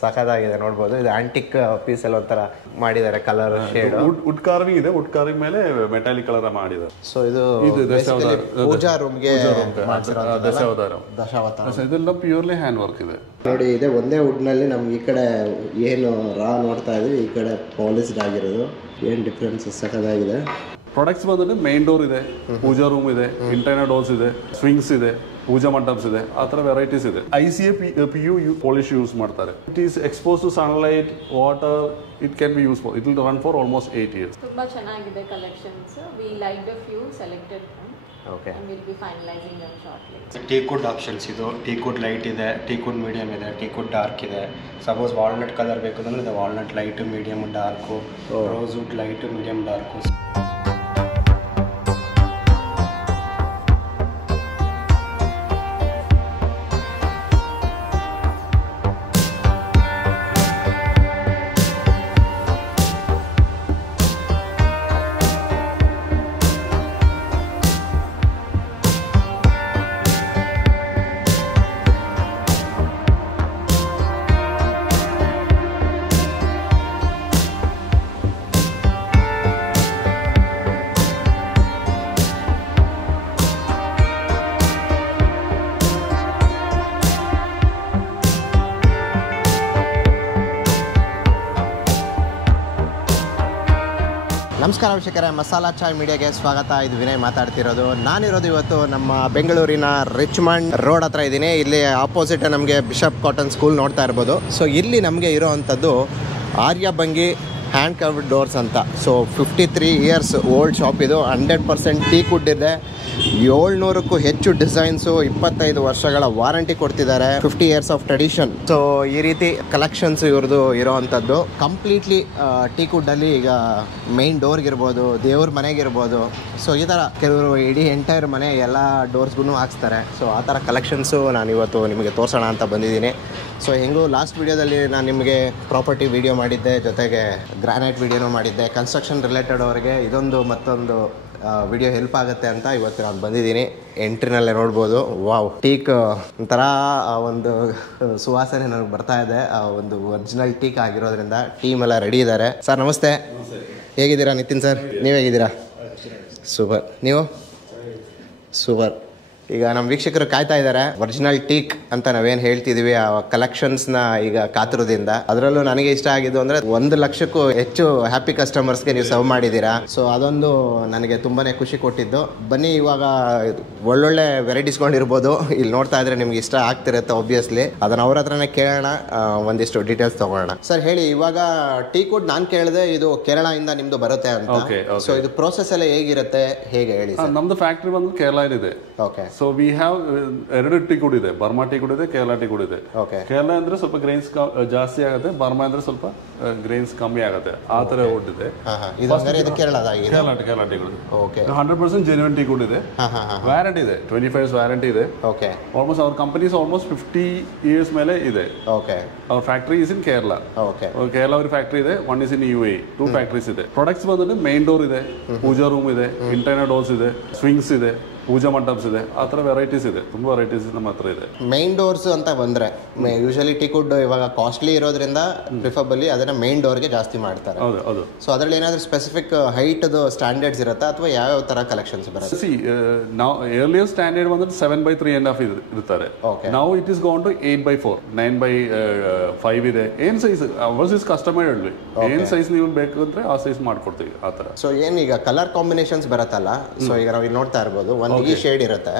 ಸಖತ್ತಾಗಿದೆ ನೋಡ್ಬೋದು. ಇದು ಆಂಟಿಕ್ ಪೀಸ್ ಎಲ್ಲ ಒಂಥರ ಮಾಡಿದ್ದಾರೆ, ಕಲರ್ ಶೇಡ್. ವುಡ್ ಕಾರ್ವಿಂಗ್ ಇದೆ, ವುಡ್ ಕಾರ್ವಿಂಗ್ ಮೇಲೆ ಮೆಟಾಲಿಕ್ ಕಲರ್ ಮಾಡಿದ್ದಾರೆ. ಸೊ ಇದು ಪೂಜಾ ರೂಮ್ಗೆ ದಶಾವತಾರ. ಇದೆಲ್ಲ ಪ್ಯೂರ್ಲಿ ಹ್ಯಾಂಡ್ ವರ್ಕ್ ಇದೆ ನೋಡಿ. ಇದೆ ಒಂದೇ ವುಡ್ ನಲ್ಲಿ ನಮ್ಗೆ ಈ ಕಡೆ ಏನು ರಾ ನೋಡ್ತಾ ಇದ್ವಿ, ಈ ಕಡೆ ಪಾಲಿಶ್ಡ್ ಆಗಿರೋದು. ಏನ್ ಡಿಫ್ರೆನ್ಸ್ ಸಖತ್ತಾಗಿದೆ. ಪ್ರಾಡಕ್ಟ್ಸ್ ಬಂದ್ರೆ ಮೇನ್ ಡೋರ್ ಇದೆ, ಪೂಜಾ ರೂಮ್ ಇದೆ, ಇಂಟರ್ನಲ್ ಡೋರ್ಸ್ ಇದೆ, ಸ್ವಿಂಗ್ಸ್ ಇದೆ, ಪೂಜಾ ಮಂಟಪ್ಸ್ ಇದೆ, ಆ ಥರ ವೆರೈಟೀಸ್ ಇದೆ. ICA PU ಪಾಲಿಶ್ ಯೂಸ್ ಮಾಡ್ತಾರೆ. It is expose to sunlight, water, it can be use for, it will run for almost 8 years. ತುಂಬಾ ಚೆನ್ನಾಗಿದೆ collections. We liked a few selected them. Okay. And we'll be finalizing them shortly. Teakwood options ಇದು. Teakwood light ಇದೆ, teakwood medium ಇದೆ, teakwood dark ಇದೆ. Suppose walnut colour ಬೇಕು ಅಂದ್ರೆ ಇದು walnut light, medium dark, rosewood light, medium dark. ನಮಸ್ಕಾರ ವೀಕ್ಷಕರೇ, ಮಸಾಲಾ ಚಾಯ್ ಮೀಡಿಯಾಗೆ ಸ್ವಾಗತ. ಇದು ವಿನಯ್ ಮಾತಾಡ್ತಿರೋದು. ನಾನಿರೋದು ಇವತ್ತು ನಮ್ಮ ಬೆಂಗಳೂರಿನ ರಿಚ್ಮಂಡ್ ರೋಡ್ ಹತ್ರ ಇದ್ದೀನಿ. ಇಲ್ಲಿ ಆಪೋಸಿಟ್ ನಮಗೆ ಬಿಷಪ್ ಕಾಟನ್ ಸ್ಕೂಲ್ ನೋಡ್ತಾ ಇರ್ಬೋದು. ಸೊ ಇಲ್ಲಿ ನಮಗೆ ಇರೋವಂಥದ್ದು ಆರ್ಯಭಂಗಿ ಹ್ಯಾಂಡ್ ಕರ್ವ್ಡ್ ಡೋರ್ಸ್ ಅಂತ. ಸೊ 53 years ಓಲ್ಡ್ ಶಾಪ್ ಇದು. 100% ಟೀಕ್ವುಡ್ ಇದೆ. 700ಕ್ಕೂ ಹೆಚ್ಚು ಡಿಸೈನ್ಸು, 25 ವರ್ಷಗಳ ವಾರಂಟಿ ಕೊಡ್ತಿದ್ದಾರೆ, 50 years ಆಫ್ ಟ್ರೆಡಿಷನ್. ಸೊ ಈ ರೀತಿ ಕಲೆಕ್ಷನ್ಸ್ ಇವ್ರದ್ದು ಇರೋವಂಥದ್ದು. ಕಂಪ್ಲೀಟ್ಲಿ ಟೀಕ್ವುಡ್ ಅಲ್ಲಿ ಈಗ ಮೈನ್ ಡೋರ್ಗಿರ್ಬೋದು, ದೇವ್ರ ಮನೆಗಿರ್ಬೋದು, ಸೊ ಈ ಥರ ಕೆಲವರು ಇಡೀ ಎಂಟೈರ್ ಮನೆ ಎಲ್ಲ ಡೋರ್ಸ್ಗೂ ಹಾಕ್ಸ್ತಾರೆ. ಸೊ ಆ ಥರ ಕಲೆಕ್ಷನ್ಸು ನಾನು ಇವತ್ತು ನಿಮಗೆ ತೋರಿಸೋಣ ಅಂತ ಬಂದಿದ್ದೀನಿ. ಸೊ ಹೆಂಗೂ ಲಾಸ್ಟ್ ವಿಡಿಯೋದಲ್ಲಿ ನಾನು ನಿಮಗೆ ಪ್ರಾಪರ್ಟಿ ವಿಡಿಯೋ ಮಾಡಿದ್ದೆ, ಜೊತೆಗೆ ಗ್ರಾನೈಟ್ ವಿಡಿಯೋನೂ ಮಾಡಿದ್ದೆ. ಕನ್ಸ್ಟ್ರಕ್ಷನ್ ರಿಲೇಟೆಡ್ ಅವರಿಗೆ ಇದೊಂದು ಮತ್ತೊಂದು ವಿಡಿಯೋ ಹೆಲ್ಪ್ ಆಗುತ್ತೆ ಅಂತ ಇವತ್ತು ನಾನು ಬಂದಿದ್ದೀನಿ. ಎಂಟ್ರಿನಲ್ಲೇ ನೋಡ್ಬೋದು, ವಾವ್, ಟೀಕ್ ಒಂಥರ ಒಂದು ಸುವಾಸನೆ ನನಗೆ ಬರ್ತಾ ಇದೆ. ಒಂದು ಒರಿಜಿನಲ್ ಟೀಕ್ ಆಗಿರೋದ್ರಿಂದ ಟೀಮ್ ಎಲ್ಲ ರೆಡಿ ಇದ್ದಾರೆ. ಸರ್ ನಮಸ್ತೆ, ಹೇಗಿದ್ದೀರಾ? ನಿತಿನ್ ಸರ್, ನೀವು ಹೇಗಿದ್ದೀರಾ? ಸೂಪರ್. ನೀವು? ಸೂಪರ್. ಈಗ ನಮ್ಮ ವೀಕ್ಷಕರು ಕಾಯ್ತಾ ಇದ್ದಾರೆ. ಒರಿಜಿನಲ್ ಟೀಕ್ ಅಂತ ನಾವೇನು ಹೇಳ್ತಿದೀವಿ, ಆ ಕಲೆಕ್ಷನ್ಸ್ನ ಈಗ ಕಾತುರದಿಂದ. ಅದರಲ್ಲೂ ನನಗೆ ಇಷ್ಟ ಆಗಿದ್ದು ಅಂದರೆ 1 ಲಕ್ಷಕ್ಕೂ ಹೆಚ್ಚು ಹ್ಯಾಪಿ ಕಸ್ಟಮರ್ಸ್ಗೆ ನೀವು ಸರ್ವ್ ಮಾಡಿದ್ದೀರಾ. ಸೊ ಅದೊಂದು ನನಗೆ ತುಂಬಾನೇ ಖುಷಿ ಕೊಟ್ಟಿದ್ದು. ಬನ್ನಿ, ಇವಾಗ ಒಳ್ಳೊಳ್ಳೆ ವೆರೈಟೀಸ್ಕೊಂಡಿರ್ಬೋದು. ಇಲ್ಲಿ ನೋಡ್ತಾ ಇದ್ರೆ ನಿಮ್ಗೆ ಇಷ್ಟ ಆಗ್ತಿರುತ್ತೆ ಆಬ್ವಿಯಸ್ಲಿ. ಅದನ್ನ ಅವ್ರ ಹತ್ರನೇ ಕೇಳೋಣ, ಒಂದಿಷ್ಟು ಡೀಟೇಲ್ಸ್ ತಗೊಳ್ಳೋಣ. ಸರ್ ಹೇಳಿ, ಇವಾಗ ಟೀಕ್ವುಡ್ ನಾನು ಕೇಳಿದೆ, ಇದು ಕೇರಳದಿಂದ ನಿಮ್ದು ಬರುತ್ತೆ ಅಂತ. ಸೊ ಇದು ಪ್ರೋಸೆಸ್ ಎಲ್ಲ ಹೇಗಿರುತ್ತೆ, ಹೇಗೆ ಹೇಳಿ? ನಮ್ದು ಫ್ಯಾಕ್ಟ್ರಿ ಬಂದು Kerala. Okay. So we have 2 teakwood ಇದೆ. ಬರ್ಮಾ ಟೀಕ್ವುಡ್ ಇದೆ, ಕೇರಳ ಟೀಕ್ವುಡ್ ಇದೆ. ಕೇರಳ ಅಂದ್ರೆ ಸ್ವಲ್ಪ ಗ್ರೈನ್ಸ್ ಜಾಸ್ತಿ ಆಗುತ್ತೆ, ಬರ್ಮಾ ಅಂದ್ರೆ ಸ್ವಲ್ಪ ಗ್ರೈನ್ಸ್ ಕಮ್ಮಿ ಆಗುತ್ತೆ. ಆ ತರ ವುಡ್ ಇದೆ. ಕೇರಳ ಟೀಕ್ವುಡ್ 100% ಜೆನ್ಯೂನ್ ಟೀಕ್ವುಡ್ ಇದೆ. ವ್ಯಾರಂಟಿ ಇದೆ, 25 years ವ್ಯಾರಂಟಿ ಇದೆ. Almost our companies almost 50 years ಮೇಲೆ ಇದೆ. Our factory is in Kerala. Kerala ಅವ್ರ ಫ್ಯಾಕ್ಟ್ರಿ ಇದೆ, 1 is in UAE. 2 ಫ್ಯಾಕ್ಟ್ರೀಸ್ ಇದೆ. ಪ್ರಾಡಕ್ಟ್ಸ್ ಬಂದ್ರೆ ಮೇನ್ ಡೋರ್ ಇದೆ, ಪೂಜಾ ರೂಮ್ ಇದೆ, ಇಂಟರ್ನಲ್ ಡೋರ್ಸ್ ಇದೆ, ಸ್ವಿಂಗ್ಸ್ ಇದೆ, ಪೂಜಾ ಮಂಟಪ್ಸ್ ಇದೆ. ಆ ಥರ ವೆರೈಟೀಸ್ ಇದೆ, ತುಂಬಾ ವೆರೈಟೀಸ್ ನಮ್ಮ ಹತ್ರ ಇದೆ. ಮೈನ್ ಡೋರ್ಸ್ ಅಂತ ಬಂದ್ರೆ ಯೂಶಲಿ ಟೀಕ್ವುಡ್ ಇವಾಗ ಕಾಸ್ಟ್ಲಿ ಇರೋದ್ರಿಂದ ಪ್ರಿಫರಬಲಿ ಅದನ್ನ ಮೈನ್ ಡೋರ್ಗೆ ಜಾಸ್ತಿ ಮಾಡ್ತಾರೆ. ಹೌದು. ಸೊ ಅದರಲ್ಲಿ ಏನಾದ್ರೂ ಸ್ಪೆಸಿಫಿಕ್ ಹೈಟ್ ಸ್ಟ್ಯಾಂಡರ್ಡ್ಸ್ ಇರುತ್ತಾ, ಅಥವಾ ಯಾವ ತರ ಕಲೆಕ್ಷನ್ಸ್ ಬರುತ್ತೆ? ನಾವು ಎರ್ಲಿಯರ್ ಸ್ಟ್ಯಾಂಡರ್ಡ್ ಬಂದ್ರೆ 7/3.5 ಇರ್ತಾರೆ. ನಾವು ಇಟ್ ಇಸ್ ಗೋನ್ ಟು 8/4, 9/5 ಇದೆ. ಏನ್ ಸೈಜ್ ಅವರ್ಸ್ ಇಸ್ ಕಸ್ಟಮೈಡ್. ಏನ್ ಸೈಜ್ ನೀವು ಬೇಕು ಅಂದ್ರೆ ಆ ಸೈಜ್ ಮಾಡ್ಕೊಡ್ತೀವಿ, ಆ ತರ. ಸೊ ಏನ್ ಈಗ ಕಲರ್ ಕಾಂಬಿನೇಷನ್ಸ್ ಬರುತ್ತಲ್ಲ, ಸೊ ಈಗ ನಾವು ಇಲ್ಲಿ ನೋಡ್ತಾ ಇರ್ಬೋದು, ಈ ಶೇಡ್ ಇರುತ್ತೆ.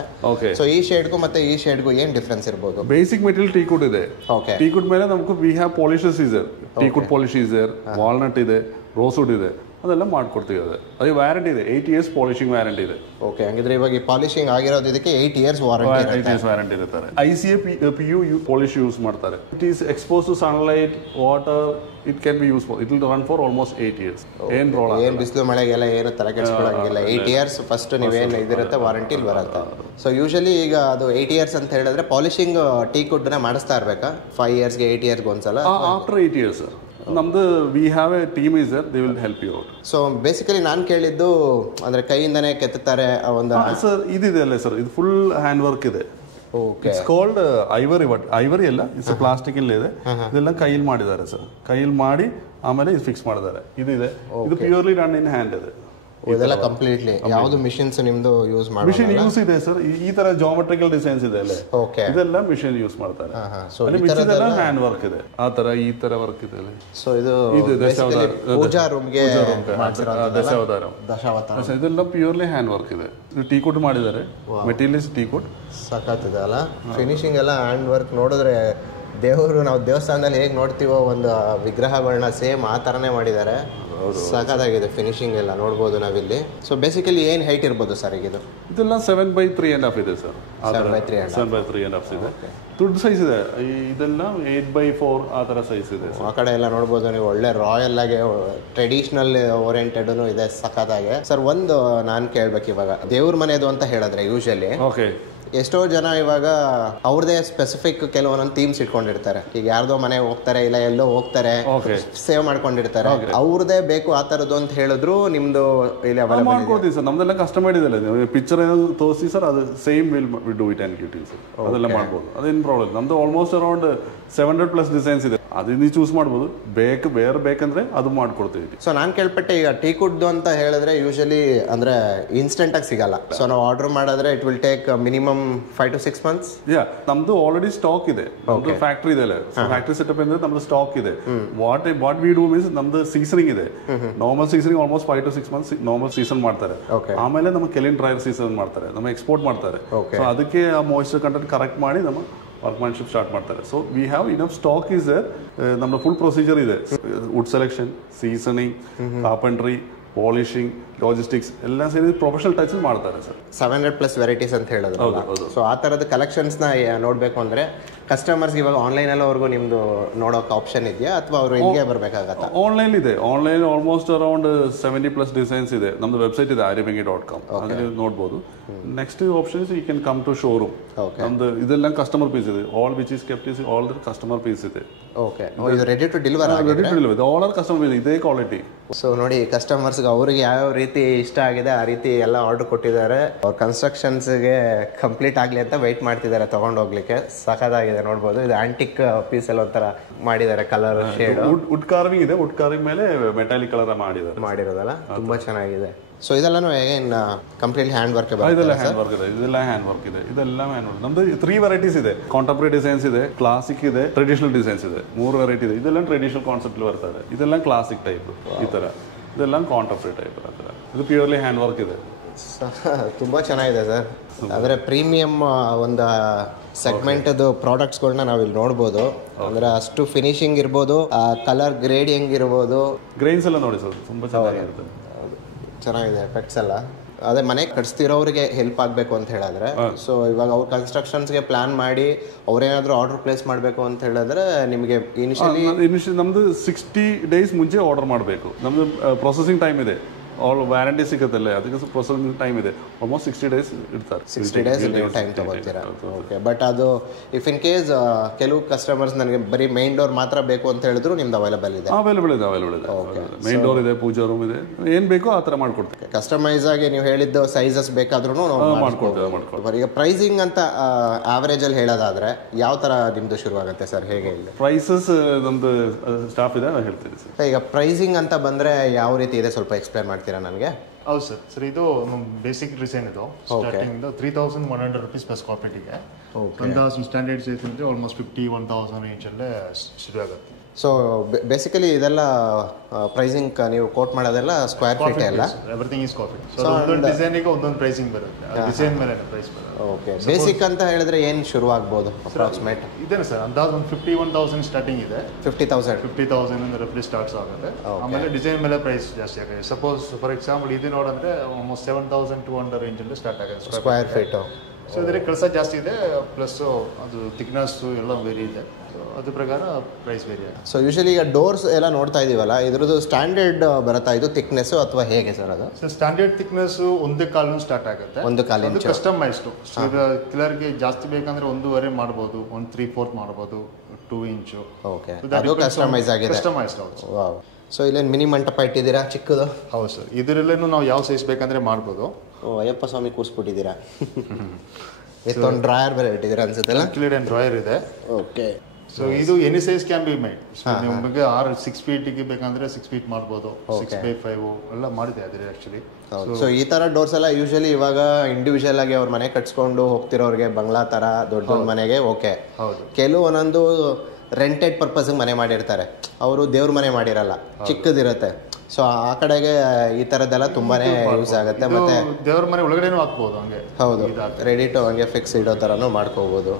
ಸೊ ಈ ಶೇಡ್ಗೂ ಮತ್ತೆ ಈ ಶೇಡ್ಗೂ ಏನ್ ಡಿಫರೆನ್ಸ್ ಇರಬಹುದು? ಬೇಸಿಕ್ ಮೆಟೀರಿಯಲ್ ಟೀಕ್ವುಡ್ ಇದೆ. ಟೀಕ್ವುಡ್ ಮೇಲೆ ನಮ್ಗೆ ವಿ ಹ್ಯಾವ್ ಪಾಲಿಶಸ್ ಇದೆ. ಟೀಕ್ವುಡ್ ಪಾಲಿಶ್ ಇದೆ, ವಾಲ್ನಟ್ ಇದೆ, ರೋಸ್ವುಡ್ ಇದೆ, ಅದೆಲ್ಲ ಮಾಡ್ಕೊಡ್ತೀವಿ. ಅದೇ ವ್ಯಾರಂಟಿ ಇದೆ, 8 years ಪಾಲಿಶಿಂಗ್ ವ್ಯಾರಂಟಿ ಇದೆ. ಓಕೆ, ಹಂಗಿದ್ರೆ ಇವಾಗ ಈ ಪಾಲಿಶಿಂಗ್ ಆಗಿರೋದು ಇದಕ್ಕೆ 8 years ವ್ಯಾರಂಟಿ ಇರುತ್ತಾರೆ. ICA PU ಪಾಲಿಶ್ ಯೂಸ್ ಮಾಡ್ತಾರೆ. It is expose to sunlight, water, it can be use for, it will run for almost 8 years. ಏನ್ ಬಿಸಿಲು ಮಳೆಗೆಲ್ಲ ಏನು ತಲೆ ಕೆಡಿಸ್ಕೊಳ್ಳೋಂಗಿಲ್ಲ. 8 years ಫಸ್ಟ್ ನೀವೇನು ಇದಿರುತ್ತೆ ವಾರಂಟಿ ಬರುತ್ತೆ. ಸೊ ಯೂಶಲಿ ಈಗ ಅದು 8 years ಅಂತ ಹೇಳಿದ್ರೆ ಪಾಲಿಶಿಂಗ್ ಟೀಕ್ವುಡ್ ಮಾಡಿಸ್ತಾ ಇರ್ಬೇಕಾ? 5 yearsಗೆ 8 yearsಗೆ ಒಂದ್ಸಲ? ಆಫ್ಟರ್ 8 years ನಮ್ದು we have a team is there, they will help you out. So basically ನಾನು ಕೇಳಿದ್ದು ಅಂದ್ರೆ ಕೈಯಿಂದನೇ ಕೆತ್ತಾರೆ ಒಂದು ಸರ್. ಇದಿದೆ ಅಲ್ಲ ಸರ್, ಇದು ಫುಲ್ ಹ್ಯಾಂಡ್ ವರ್ಕ್ ಇದೆ. Okay it's called ivory. But ivory ಎಲ್ಲ ಇಟ್ಸ್ ಪ್ಲಾಸ್ಟಿಕ್ ಇಲ್ಲೇ ಇದೆ. ಇದೆಲ್ಲ ಕೈಯಲ್ಲಿ ಮಾಡಿದ್ದಾರೆ ಸರ್. ಕೈಯಲ್ಲಿ ಮಾಡಿ ಆಮೇಲೆ ಇದು ಫಿಕ್ಸ್ ಮಾಡಿದ್ದಾರೆ. ಇದು ಪ್ಯೂರ್ಲಿ ರನ್ ಇನ್ ಹ್ಯಾಂಡ್ ಇದೆ. ಇದೆಲ್ಲ ಕಂಪ್ಲೀಟ್ಲಿ ಯಾವುದು ಮಿಷಿನ್ಸ್ ನಿಮ್ದು ಯೂಸ್ ಮಾಡಿ? ಮಿಷಿನ್ ಯೂಸ್ ಇದೆ ಸರ್. ಈ ತರ ಜಾಮೆಟ್ರಿಕಲ್ ಡಿಸೈನ್ಸ್ ಇದೆ ಅಲ್ಲೇ, ಇದೆಲ್ಲ ಮಿಷಿನ್ ಯೂಸ್ ಮಾಡ್ತಾರೆ. ಮಿಕ್ಕಿದೆಲ್ಲ ಹ್ಯಾಂಡ್ ವರ್ಕ್ ಇದೆ. ಆ ತರ ಈ ತರ ವರ್ಕ್ ಇದೆ. ಸೊ ಇದು ಪೂಜಾ ರೂಮ್ಗೆ ದಶಾವತಾರ ಇದೆಲ್ಲ ಪ್ಯೂರ್ಲಿ ಹ್ಯಾಂಡ್ ವರ್ಕ್ ಇದೆ. ಟೀ ಕುಡ್ ಮಾಡಿದ್ದಾರೆ. Material is teak wood. ಸಖತ್ತಿದೆ ಅಲ್ಲ, ಫಿನಿಶಿಂಗ್ ಎಲ್ಲ ಹ್ಯಾಂಡ್ ವರ್ಕ್. ನೋಡಿದ್ರೆ ದೇವರು ನಾವು ದೇವಸ್ಥಾನದಲ್ಲಿ ಹೇಗೆ ನೋಡ್ತೀವೋ ಒಂದು ವಿಗ್ರಹಗಳನ್ನ ಸೇಮ್ ಆ ಥರನೇ ಮಾಡಿದ್ದಾರೆ. ಸಖತ್ತಾಗಿದೆ ಫಿನಿಶಿಂಗ್ ಎಲ್ಲ ನೋಡ್ಬೋದು ನಾವಿಲ್ಲಿ. ಸೊ ಬೇಸಿಕಲಿ ಏನು ಹೈಟ್ ಇರ್ಬೋದು ಸರ್ ಈಗ ಇದು? ಇದೆಲ್ಲ 7/3.5 ಇದೆ ಸರ್. 7/3.5 ಇದೆ. ದೊಡ್ಡ ಸೈಜ್ ಇದೆ. ಇದೆಲ್ಲ 8/4 ಆ ಥರ ಸೈಜ್ ಇದೆ. ಆ ಕಡೆ ಎಲ್ಲ ನೋಡ್ಬೋದು ನೀವು, ಒಳ್ಳೆ ರಾಯಲ್ ಆಗಿ ಟ್ರೆಡಿಷನಲ್ ಓರಿಯೆಂಟೆಡ್ ಇದೆ ಸಖತ್ತಾಗೆ. ಸರ್ ಒಂದು ನಾನು ಕೇಳ್ಬೇಕು, ಇವಾಗ ದೇವ್ರ ಮನೆದು ಅಂತ ಹೇಳಿದ್ರೆ ಯೂಶಲಿ ಓಕೆ ಎಷ್ಟೋ ಜನ ಇವಾಗ ಅವ್ರದೇ ಸ್ಪೆಸಿಫಿಕ್ ಕೆಲವೊಂದೊಂದು ಥೀಮ್ಸ್ ಇಟ್ಕೊಂಡಿರ್ತಾರೆ. ಈಗ ಯಾರ್ದೋ ಮನೆ ಹೋಗ್ತಾರೆ, ಇಲ್ಲ ಎಲ್ಲೋ ಹೋಗ್ತಾರೆ, ಸೇವ್ ಮಾಡ್ಕೊಂಡಿರ್ತಾರೆ, ಅವ್ರದೇ ಬೇಕು ಆ ತರದ್ದು ಅಂತ ಹೇಳಿದ್ರು ನಿಮ್ದು ಇಲ್ಲಿ ಮಾಡ್ಕೊಡ್ತೀವಿ ಸರ್. ನಮ್ದೆಲ್ಲ ಕಸ್ಟಮೈಡ್ ಇದೆ. ಪಿಕ್ಚರ್ ಏನಾದ್ರು ತೋರಿಸಿ ಸರ್, ಅದು same will do it and get sir. ಅದೆಲ್ಲ ಮಾಡ್ಬೋದು, ಅದೇನು ಪ್ರಾಬ್ಲಮ್. ನಮ್ದು ಆಲ್ಮೋಸ್ಟ್ ಅರೌಂಡ್ 700+ ಡಿಸೈನ್ಸ್ ಇದೆ. ಅದು ನೀವು ಚೂಸ್ ಮಾಡ್ಬೋದು. ಬೇರೆ ಬೇಕಂದ್ರೆ ಅದು ಮಾಡ್ಕೊಡ್ತೀವಿ. ಸೊ ನಾನು ಕೇಳ್ಪಟ್ಟೆ, ಈಗ ಟೀ ಕುಡ್ದು ಅಂತ ಹೇಳಿದ್ರೆ ಯೂಶಲಿ ಅಂದ್ರೆ ಇನ್ಸ್ಟೆಂಟ್ ಆಗಿ ಸಿಗಲ್ಲ. ಸೊ ನಾವು ಆರ್ಡರ್ ಮಾಡಿದ್ರೆ it will take minimum 5 to 6 months. ನಮ್ದು ಆಲ್ರೆಡಿ ಸ್ಟಾಕ್ ಇದೆ. ನಮ್ದು ಫ್ಯಾಕ್ಟ್ರಿ ಇದೆ. ಫ್ಯಾಕ್ಟ್ರಿ ಸೆಟಪ್ ಅಂದ್ರೆ ನಮ್ದು ಸ್ಟಾಕ್ ಇದೆ. ವಾಟ್ ವಿ ಡೂ ಮೀನ್ಸ್ ನಮ್ದು ಸೀಸನಿಂಗ್ ಇದೆ. Normal seasoning almost 5 to 6 months normal season ಮಾಡ್ತಾರೆ. ಆಮೇಲೆ ನಮ್ಮ ಕೆಲಿನ್ ಡ್ರೈರ್ ಸೀಸನ್ ಮಾಡ್ತಾರೆ, ನಮ್ಮ ಎಕ್ಸ್ಪೋರ್ಟ್ ಮಾಡ್ತಾರೆ. ಸೊ ಅದಕ್ಕೆ ಆ ಮಾಯಿಶ್ಚರ್ ಕಂಟೆಂಟ್ ಕರೆಕ್ಟ್ ಮಾಡಿ ನಮ್ಮ ವರ್ಕ್ಮ್ಯಾನ್ಶಿಪ್ ಸ್ಟಾರ್ಟ್ ಮಾಡ್ತಾರೆ. So we have enough stock is there. ನಮ್ಮ ಫುಲ್ ಪ್ರೊಸೀಜರ್ ಇದೆ. Wood selection, seasoning, carpentry, polishing, logistics ಎಲ್ಲ ಸೇರಿ ಪ್ರೊಫೆಷನಲ್ ಟಚ್ ಮಾಡ್ತಾರೆ ಸರ್. 700+ ವೆರೈಟೀಸ್ ಅಂತ ಹೇಳಿದ್ರು. ಸೊ ಆ ಥರದ ಕಲೆಕ್ಷನ್ಸ್ನ ನೋಡಬೇಕು ಅಂದರೆ ಕಸ್ಟಮರ್ಸ್ ಇವಾಗ ಆನ್ಲೈನಲ್ಲಿ ಅವ್ರಿಗೂ ನಿಮ್ಮದು ನೋಡೋಕೆ ಆಪ್ಷನ್ ಇದೆಯಾ, ಅಥವಾ ಅವರು ಇಲ್ಲಿಗೆ ಬರಬೇಕಾಗತ್ತಾ? ಆನ್ಲೈನ್ ಇದೆ. ಆನ್ಲೈನ್ ಆಲ್ಮೋಸ್ಟ್ ಅರೌಂಡ್ 70+ ಡಿಸೈನ್ಸ್ ಇದೆ. ನಮ್ಮದು ವೆಬ್ಸೈಟ್ ಇದೆ aryabengi.com. ಅದರಲ್ಲಿ ನೋಡ್ಬೋದು. Next option is you can come to showroom. ನಮ್ದು ಇದೆಲ್ಲ ಕಸ್ಟಮರ್ ಪೀಸ್ ಇದೆ. All which is kept is all the customer piece ಇದೆ. ಓಕೆ, ಇದು ready to deliver all our customer piece, ಇದೇ ಕ್ವಾಲಿಟಿ. ಸೊ ನೋಡಿ, ಕಸ್ಟಮರ್ಸ್ಗೆ ಅವ್ರಿಗೆ ಯಾವ ರೀತಿ ಇಷ್ಟ ಆಗಿದೆ ಆ ರೀತಿ ಎಲ್ಲ ಆರ್ಡರ್ ಕೊಟ್ಟಿದ್ದಾರೆ. ಅವ್ರ ಕನ್ಸ್ಟ್ರಕ್ಷನ್ಸ್ಗೆ ಕಂಪ್ಲೀಟ್ ಆಗಲಿ ಅಂತ ವೆಯ್ಟ್ ಮಾಡ್ತಿದ್ದಾರೆ ತಗೊಂಡು ಹೋಗ್ಲಿಕ್ಕೆ. ಸಖತ್ತಾಗಿದೆ ನೋಡ್ಬೋದು. ಇದು ಆಂಟಿಕ್ ಪೀಸ್ ಎಲ್ಲ ಒಂಥರ ಮಾಡಿದ್ದಾರೆ, ಕಲರ್ ಶೇಡ್. ವುಡ್ ಕಾರ್ವಿಂಗ್ ಇದೆ. ವುಡ್ ಕಾರ್ವಿಂಗ್ ಮೇಲೆ ಮೆಟಾಲಿಕ್ ಕಲರ್ ಮಾಡಿರೋದಲ್ಲ, ತುಂಬಾ ಚೆನ್ನಾಗಿದೆ. ಸೊ ಇದೆಲ್ಲ ಹೇಗೇನ್ ಕಂಪ್ಲೀಟ್ ಹ್ಯಾಂಡ್ ವರ್ಕ್? ಇದೆಲ್ಲ ಹ್ಯಾಂಡ್ ವರ್ಕ್ ಇದೆ. ಇದೆಲ್ಲ ಹ್ಯಾಂಡ್ ವರ್ಕ್ ಇದೆ. ಇದೆಲ್ಲ ಹ್ಯಾಂಡ್ ವರ್ಕ್. ನಮ್ದು 3 ವೆರೈಟೀಸ್ ಇದೆ. ಕಾಂಟೆಂಪರರಿ ಡಿಸೈನ್ಸ್ ಇದೆ, ಕ್ಲಾಸಿಕ್ ಇದೆ, ಟ್ರೆಡಿಷನಲ್ ಡಿಸೈನ್ಸ್ ಇದೆ. 3 ವೆರೈಟಿ ಇದೆ. ಇದೆಲ್ಲ ಟ್ರೆಡಿಷನಲ್ ಕಾನ್ಸೆಪ್ಟ್ ಬರ್ತದೆ. ಇದೆಲ್ಲ ಕ್ಲಾಸಿಕ್ ಟೈಪ್ ಈ ತರ. ಇದೆಲ್ಲ ಕಾಂಟೆಂಪರರಿ ಟೈಪ್ ಆ ಥರ. ಇದು ಪ್ಯೂರ್ಲಿ ಹ್ಯಾಂಡ್ ವರ್ಕ್ ಇದೆ. ತುಂಬಾ ಚೆನ್ನಾಗಿದೆ ಸರ್. ಅಂದರೆ ಪ್ರೀಮಿಯಂ ಒಂದು ಸೆಗ್ಮೆಂಟದು ಪ್ರಾಡಕ್ಟ್ಸ್ಗಳನ್ನ ನಾವಿಲ್ಲಿ ನೋಡ್ಬೋದು. ಅಂದರೆ ಅಷ್ಟು ಫಿನಿಶಿಂಗ್ ಇರ್ಬೋದು, ಕಲರ್ ಗ್ರೇಡಿಂಗ್ ಇರ್ಬೋದು, ಗ್ರೈನ್ಸ್ ಎಲ್ಲ ನೋಡಿ ಸರ್, ತುಂಬ ಚೆನ್ನಾಗಿರುತ್ತೆ. ಚೆನ್ನಾಗಿದೆ ಎಫೆಕ್ಟ್ಸ್ ಎಲ್ಲ. ಅದೇ ಮನೆ ಕಟ್ಸ್ತಿರೋರಿಗೆ ಹೆಲ್ಪ್ ಆಗಬೇಕು ಅಂತ ಹೇಳಿದ್ರೆ, ಸೊ ಇವಾಗ ಅವ್ರ ಕನ್ಸ್ಟ್ರಕ್ಷನ್ಸ್ಗೆ ಪ್ಲಾನ್ ಮಾಡಿ ಅವ್ರೇನಾದರೂ ಆರ್ಡರ್ ಪ್ಲೇಸ್ ಮಾಡಬೇಕು ಅಂತ ಹೇಳಿದ್ರೆ ನಿಮಗೆ ಇನಿಷಿಯಲಿ ನಮ್ಮದು 60 days ಮುಂಚೆ ಆರ್ಡರ್ ಮಾಡಬೇಕು. ನಮ್ಮದು ಪ್ರೊಸೆಸಿಂಗ್ ಟೈಮ್ ಇದೆ. ಆಲ್ ವ್ಯಾರಂಟಿ ಸಿಗುತ್ತಲ್ಲ, ಅದಕ್ಕೆ ಪ್ರೊಸೆಸಿಂಗ್ ಟೈಮ್ ಇದೆ. ಆಲ್ಮೋಸ್ಟ್ 60 days ಇರ್ತಾರೆ. 60 days ನೀವು ಟೈಮ್ ತಗೋತೀರಾ? ಓಕೆ. ಬಟ್ ಅದು ಇಫ್ ಇನ್ ಕೇಸ್ ಕೆಲವು ಕಸ್ಟಮರ್ಸ್ ನನಗೆ ಬರೀ ಮೈನ್ ಡೋರ್ ಮಾತ್ರ ಬೇಕು ಅಂತ ಹೇಳಿದ್ರು ನಿಮ್ದು ಅವೈಲೇಬಲ್ ಇದೆ? ಅವೈಲೇಬಲ್ ಇದೆ. ಮೈನ್ ಡೋರ್ ಇದೆ, ಪೂಜಾ ರೂಮ್ ಇದೆ, ಏನು ಬೇಕೋ ಆ ಥರ ಮಾಡ್ಕೊಡ್ತೀವಿ. ಕಸ್ಟಮೈಸ್ ಆಗಿ ನೀವು ಹೇಳಿದ್ದು ಸೈಜಸ್ ಬೇಕಾದ್ರೂ ಮಾಡ್ಕೊಡ್ತೀವಿ. ಈಗ ಪ್ರೈಸಿಂಗ್ ಅಂತ ಆವರೇಜ್ ಅಲ್ಲಿ ಹೇಳೋದಾದ್ರೆ ಯಾವ ಥರ ನಿಮ್ದು ಶುರು ಆಗುತ್ತೆ ಸರ್? ಹೇಗೆ ಇಲ್ಲಿ ಪ್ರೈಸಸ್ ನಮ್ದು ಸ್ಟಾಫ್ ಇದೆ, ನಾನು ಹೇಳ್ತೀನಿ ಸರ್. ಈಗ ಪ್ರೈಸಿಂಗ್ ಅಂತ ಬಂದರೆ ಯಾವ ರೀತಿ ಇದೆ ಸ್ವಲ್ಪ ಎಕ್ಸ್ಪ್ಲೇನ್ ಮಾಡ್ತೀರಾ ನನಗೆ? ಹೌದು ಸರ್. ಇದು ಬೇಸಿಕ್ ಡಿಸೈನ್ ಇದು starting 3,100 rupees per square feet ಗೆ. ಒಂದು ಸ್ಟ್ಯಾಂಡರ್ಡ್ ಸೈಜ್ ಅಂದ್ರೆ ಆಲ್ಮೋಸ್ಟ್ 51,000 ರೇಂಜ್ ಅಲ್ಲೇ ಶುರು ಆಗುತ್ತೆ. ಸೊ ಬೇಸಿಕಲಿ ಇದೆಲ್ಲ ಪ್ರೈಸಿಂಗ್ ನೀವು ಕೋಟ್ ಮಾಡೋದೆಲ್ಲ ಸ್ಕ್ವೇರ್ ಫೀಟ್ ಎಲ್ಲ? Everything is square feet. So ಒಂದೊಂದು ಡಿಸೈನಿಗೆ ಒಂದೊಂದು ಪ್ರೈಸಿಂಗ್ ಬರುತ್ತೆ. ಡಿಸೈನ್ ಮೇಲೆ ಪ್ರೈಸ್ ಬರುತ್ತೆ. ಓಕೆ. ಬೇಸಿಕ್ ಅಂತ ಹೇಳಿದ್ರೆ ಏನು ಶುರು ಆಗ್ಬೋದು ಅಪ್ರಾಕ್ಸಿಮೇಟ್? ಇದೇನೆ ಸರ್, ಅಂದಾಜು ಒಂದು 51,000 ಸ್ಟಾರ್ಟಿಂಗ್ ಇದೆ. 50,000 ಅಂದ್ರೆ ರಫ್ಲಿ ಸ್ಟಾರ್ಟ್ಸ್ ಆಗುತ್ತೆ. ಆಮೇಲೆ ಡಿಸೈನ್ ಮೇಲೆ ಪ್ರೈಸ್ ಜಾಸ್ತಿ ಆಗುತ್ತೆ. ಸಪೋಸ್ ಫಾರ್ ಎಕ್ಸಾಂಪಲ್ ಇದು ನೋಡಿದ್ರೆ ಆಲ್ಮೋಸ್ಟ್ 7,200 ರೇಂಜ್ ಅಲ್ಲಿ ಸ್ಟಾರ್ಟ್ ಆಗುತ್ತೆ ಸ್ಕ್ವೇರ್ ಫೀಟ್. ಸೊ ಇದರಲ್ಲಿ ಕೆಲಸ ಜಾಸ್ತಿ ಇದೆ, ಪ್ಲಸ್ ಅದು ಥಿಕ್ನೆಸ್ ಎಲ್ಲ ವೇರಿ ಇದೆ. ಅದ್ರ ಪ್ರಕಾರ ಪ್ರೈಸ್ ವೇರಿ ಆಗುತ್ತೆ. ಸೊ ಯೂಶಲಿ ಈಗ ಡೋರ್ಸ್ ಎಲ್ಲ ನೋಡ್ತಾ ಇದೀವಲ್ಲ, ಇದ್ರದ್ದು ಸ್ಟ್ಯಾಂಡರ್ಡ್ ಬರುತ್ತಾ ಇದು ಥಿಕ್ನೆಸ್ ಅಥವಾ ಹೇಗೆ ಸರ್ ಅದು? ಸೊ ಸ್ಟ್ಯಾಂಡರ್ಡ್ ಥಿಕ್ನೆಸ್ 1 ಕಾಲಿನ ಸ್ಟಾರ್ಟ್ ಆಗುತ್ತೆ. 1 ಕಾಲಿನ ಕಸ್ಟಮೈಸ್ಡ್. ಕಿಲರ್ಗೆ ಜಾಸ್ತಿ ಬೇಕಂದ್ರೆ 1.5 ಮಾಡ್ಬೋದು, 1/3/4 ಮಾಡ್ಬೋದು, 2 ಇಂಚು. ಓಕೆ, ಅದು ಕಸ್ಟಮೈಸ್ ಆಗಿದೆ. ಕಸ್ಟಮೈಸ್ಡ್ ಹೌದು. ವಾವ್. ಸೊ ಇಲ್ಲೇನು ಮಿನಿ ಮಂಟಪ ಇಟ್ಟಿದ್ದೀರಾ ಚಿಕ್ಕದು? ಹೌದು ಸರ್. ಇದರಲ್ಲೇನು ನಾವು ಯಾವ ಸೈಜ್ ಬೇಕಂದ್ರೆ ಮಾಡ್ಬೋದು. ಓ, ಅಯ್ಯಪ್ಪ ಸ್ವಾಮಿ ಕೂರಿಸ್ಬಿಟ್ಟಿದ್ದೀರಾ. ಇದೊಂದು ಡ್ರಾಯರ್ ಬೇರೆ ಇಟ್ಟಿದ್ದೀರಾ ಅನ್ಸುತ್ತಲ್ಲ? ಕ್ಲಿಯರ್ ಆ್ಯಂಡ್ ಡ್ರಾಯರ್ ಇದೆ. ಓಕೆ. ಸೊ ಇದು any size can be made. ನಿಮಗೆ 6 ಫೀಟಿಗೆ ಬೇಕಂದ್ರೆ 6 ಫೀಟ್ ಮಾಡ್ಬೋದು, 6x5 ಎಲ್ಲ ಮಾಡಿದೆ ಅದೇ ಆ್ಯಕ್ಚುಲಿ. ಸೊ ಈ ಥರ ಡೋರ್ಸ್ ಎಲ್ಲ ಯೂಶಲಿ ಇವಾಗ ಇಂಡಿವಿಜುವಲ್ ಆಗಿ ಅವ್ರ ಮನೆ ಕಟ್ಸ್ಕೊಂಡು ಹೋಗ್ತಿರೋರಿಗೆ ಬಂಗ್ಲಾ ಥರ ದೊಡ್ಡ ದೊಡ್ಡ ಮನೆಗೆ ಓಕೆ. ಹೌದು. ಕೆಲವು ಒಂದೊಂದು ರೆಂಟೆಡ್ ಪರ್ಪಸ್ಗೆ ಮನೆ ಮಾಡಿರ್ತಾರೆ, ಅವರು ದೇವ್ರ ಮನೆ ಮಾಡಿರಲ್ಲ, ಚಿಕ್ಕದಿರುತ್ತೆ. ಸೊ ಆ ಕಡೆಗೆ ಈ ಥರದ್ದೆಲ್ಲ ತುಂಬಾನೇ ಯೂಸ್ ಆಗುತ್ತೆ. ಮತ್ತೆ ದೇವ್ರ ಮನೆ ಒಳಗಡೆನೂ ಹಾಕ್ಬೋದು ಹಂಗೆ. ಹೌದು, ರೆಡಿ ಟು ಹಂಗೆ ಫಿಕ್ಸ್ ಇಡೋ ಥರನೂ ಮಾಡ್ಕೋಬೋದು.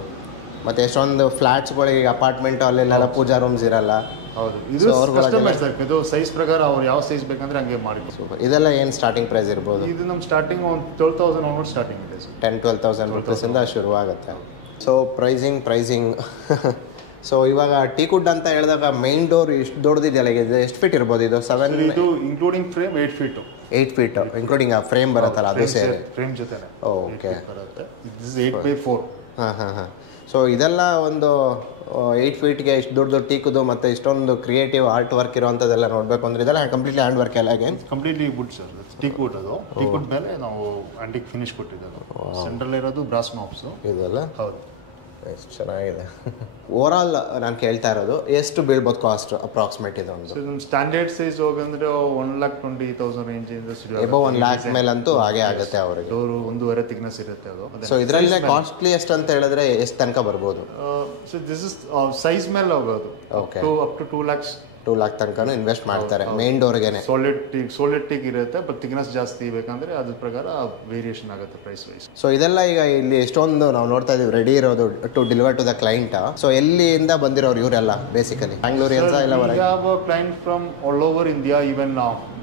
ಮತ್ತು ಎಷ್ಟೊಂದು ಫ್ಲ್ಯಾಟ್ಸ್ಗಳಿಗೆ ಅಪಾರ್ಟ್ಮೆಂಟ್ ಅಲ್ಲೆಲ್ಲ ಪೂಜಾ ರೂಮ್ಸ್ ಇರಲ್ಲ. ಹೌದು, ಇದು ಕಸ್ಟಮೈಸ್ ಸರ್. ಇದು ಸೈಜ್ ಪ್ರಕಾರ ಅವ್ರು ಯಾವ ಸೈಜ್ ಬೇಕಂದ್ರೆ ಹಂಗೆ ಮಾಡಿ. ಇದೆಲ್ಲ ಏನು ಸ್ಟಾರ್ಟಿಂಗ್ ಪ್ರೈಸ್ ಇರ್ಬೋದು? ಇದು ನಮ್ಮ ಸ್ಟಾರ್ಟಿಂಗ್ ಒಂದು 12,000 ಆನ್ವರ್ಡ್ ಸ್ಟಾರ್ಟಿಂಗ್ ಇದೆ. 10-12,000 ರುಪೀಸಿಂದ ಶುರುವಾಗುತ್ತೆ. ಸೊ ಪ್ರೈಸಿಂಗ್ ಸೊ ಇವಾಗ ಟೀಕುಡ್ ಅಂತ ಹೇಳಿದಾಗ ಮೈನ್ ಡೋರ್ ಇಷ್ಟು ದೊಡ್ಡದಿದೆಯಲ್ಲ, ಇದು ಎಷ್ಟು ಫೀಟ್ ಇರ್ಬೋದು? ಇದು 7. ಇದು including frame 8 feet. 8 feet including ಆ ಫ್ರೇಮ್ ಬರುತ್ತಲ್ಲ ಅದು ಸೇರಿ? ಫ್ರೇಮ್ ಜೊತೆನೆ. ಓಕೆ. ಬರುತ್ತೆ. ಇದು 8x4. ಹಾಂ. ಸೊ ಇದೆಲ್ಲ ಒಂದು 8 ಫೀಟ್ಗೆ ಇಷ್ಟು ದೊಡ್ಡ ಟೀಕುದು ಮತ್ತು ಇಷ್ಟೊಂದು ಕ್ರಿಯೇಟಿವ್ ಆರ್ಟ್ ವರ್ಕ್ ಇರೋವಂಥದ್ದೆಲ್ಲ ನೋಡಬೇಕು ಅಂದ್ರೆ ಇದೆಲ್ಲ ಕಂಪ್ಲೀಟ್ಲಿ ಹ್ಯಾಂಡ್ ವರ್ಕ್ ಎಲ್ಲ? Completely wood sir. Teak wood ಅದು. ಟೀಕ್ ವುಡ್ ಮೇಲೆ ನಾವು ಆಂಟಿಕ್ ಫಿನಿಶ್ ಕೊಟ್ಟಿದ್ದು. ಸೆಂಟ್ರಲ್ ಇರೋದು ಬ್ರಾಸ್ ನಾಬ್ಸ್ ಇದೆಲ್ಲ. ಹೌದು, ಎಷ್ಟು ಚೆನ್ನಾಗಿದೆ. ಓವರ್ ಆಲ್ ನಾನು ಕೇಳ್ತಾ ಇರೋದು ಎಷ್ಟು ಬೀಳ್ಬೋದು ಕಾಸ್ಟ್ ಅಪ್ರಾಕ್ಸಿಮೇಟ್ ಇದೊಂದು? ನಮ್ಮ ಸ್ಟ್ಯಾಂಡರ್ಡ್ ಸೈಜ್ ಹೋಗಂದ್ರೆ 1,20,000 ರೇಂಜ್ ಇಂದ ಎಬೋ 1,00,000 ಮೇಲಂತೂ ಹಾಗೆ ಆಗುತ್ತೆ ಅವರಿಗೆ. ಡೋರು 1.5 ಥಿಕ್ನೆಸ್ ಇರುತ್ತೆ ಅದು. ಸೊ ಇದರಲ್ಲೇ ಕಾಸ್ಟ್ಲಿ ಎಷ್ಟು ಅಂತ ಹೇಳಿದ್ರೆ ಎಷ್ಟು ತನಕ ಬರ್ಬೋದು? ಸೊ ದಿಸ್ ಇಸ್ ಸೈಜ್ ಮೇಲೆ ಹೋಗೋದು. Okay. Up to 2 lakhs. 2 lakh ತನಕನೂ ಇನ್ವೆಸ್ಟ್ ಮಾಡ್ತಾರೆ ಮೇನ್ ಡೋರ್ಗೆನೆ. ಸಾಲಿಡ್ ಟೀಕ್ ಇರುತ್ತೆ, ಬಟ್ ಥಿಕ್ನೆಸ್ ಜಾಸ್ತಿ ಬೇಕಂದ್ರೆ ಅದ್ರ ಪ್ರಕಾರ ವೇರಿಯೇಷನ್ ಆಗುತ್ತೆ ಪ್ರೈಸ್ ವೈಸ್. ಸೊ ಇದೆಲ್ಲ ಈಗ ಇಲ್ಲಿ ಎಷ್ಟೊಂದು ನಾವು ನೋಡ್ತಾ ಇದೀವಿ ರೆಡಿ ಇರೋದು to deliver to the client. So ಎಲ್ಲಿಂದ ಬಂದಿರೋರು ಇವರೆಲ್ಲ ಬೇಸಿಕಲಿ? ಬ್ಯಾಂಗ್ಳೂರಿಯನ್ಸ ಇಲ್ಲ ಹೊರಗೆ? Client from all over India, even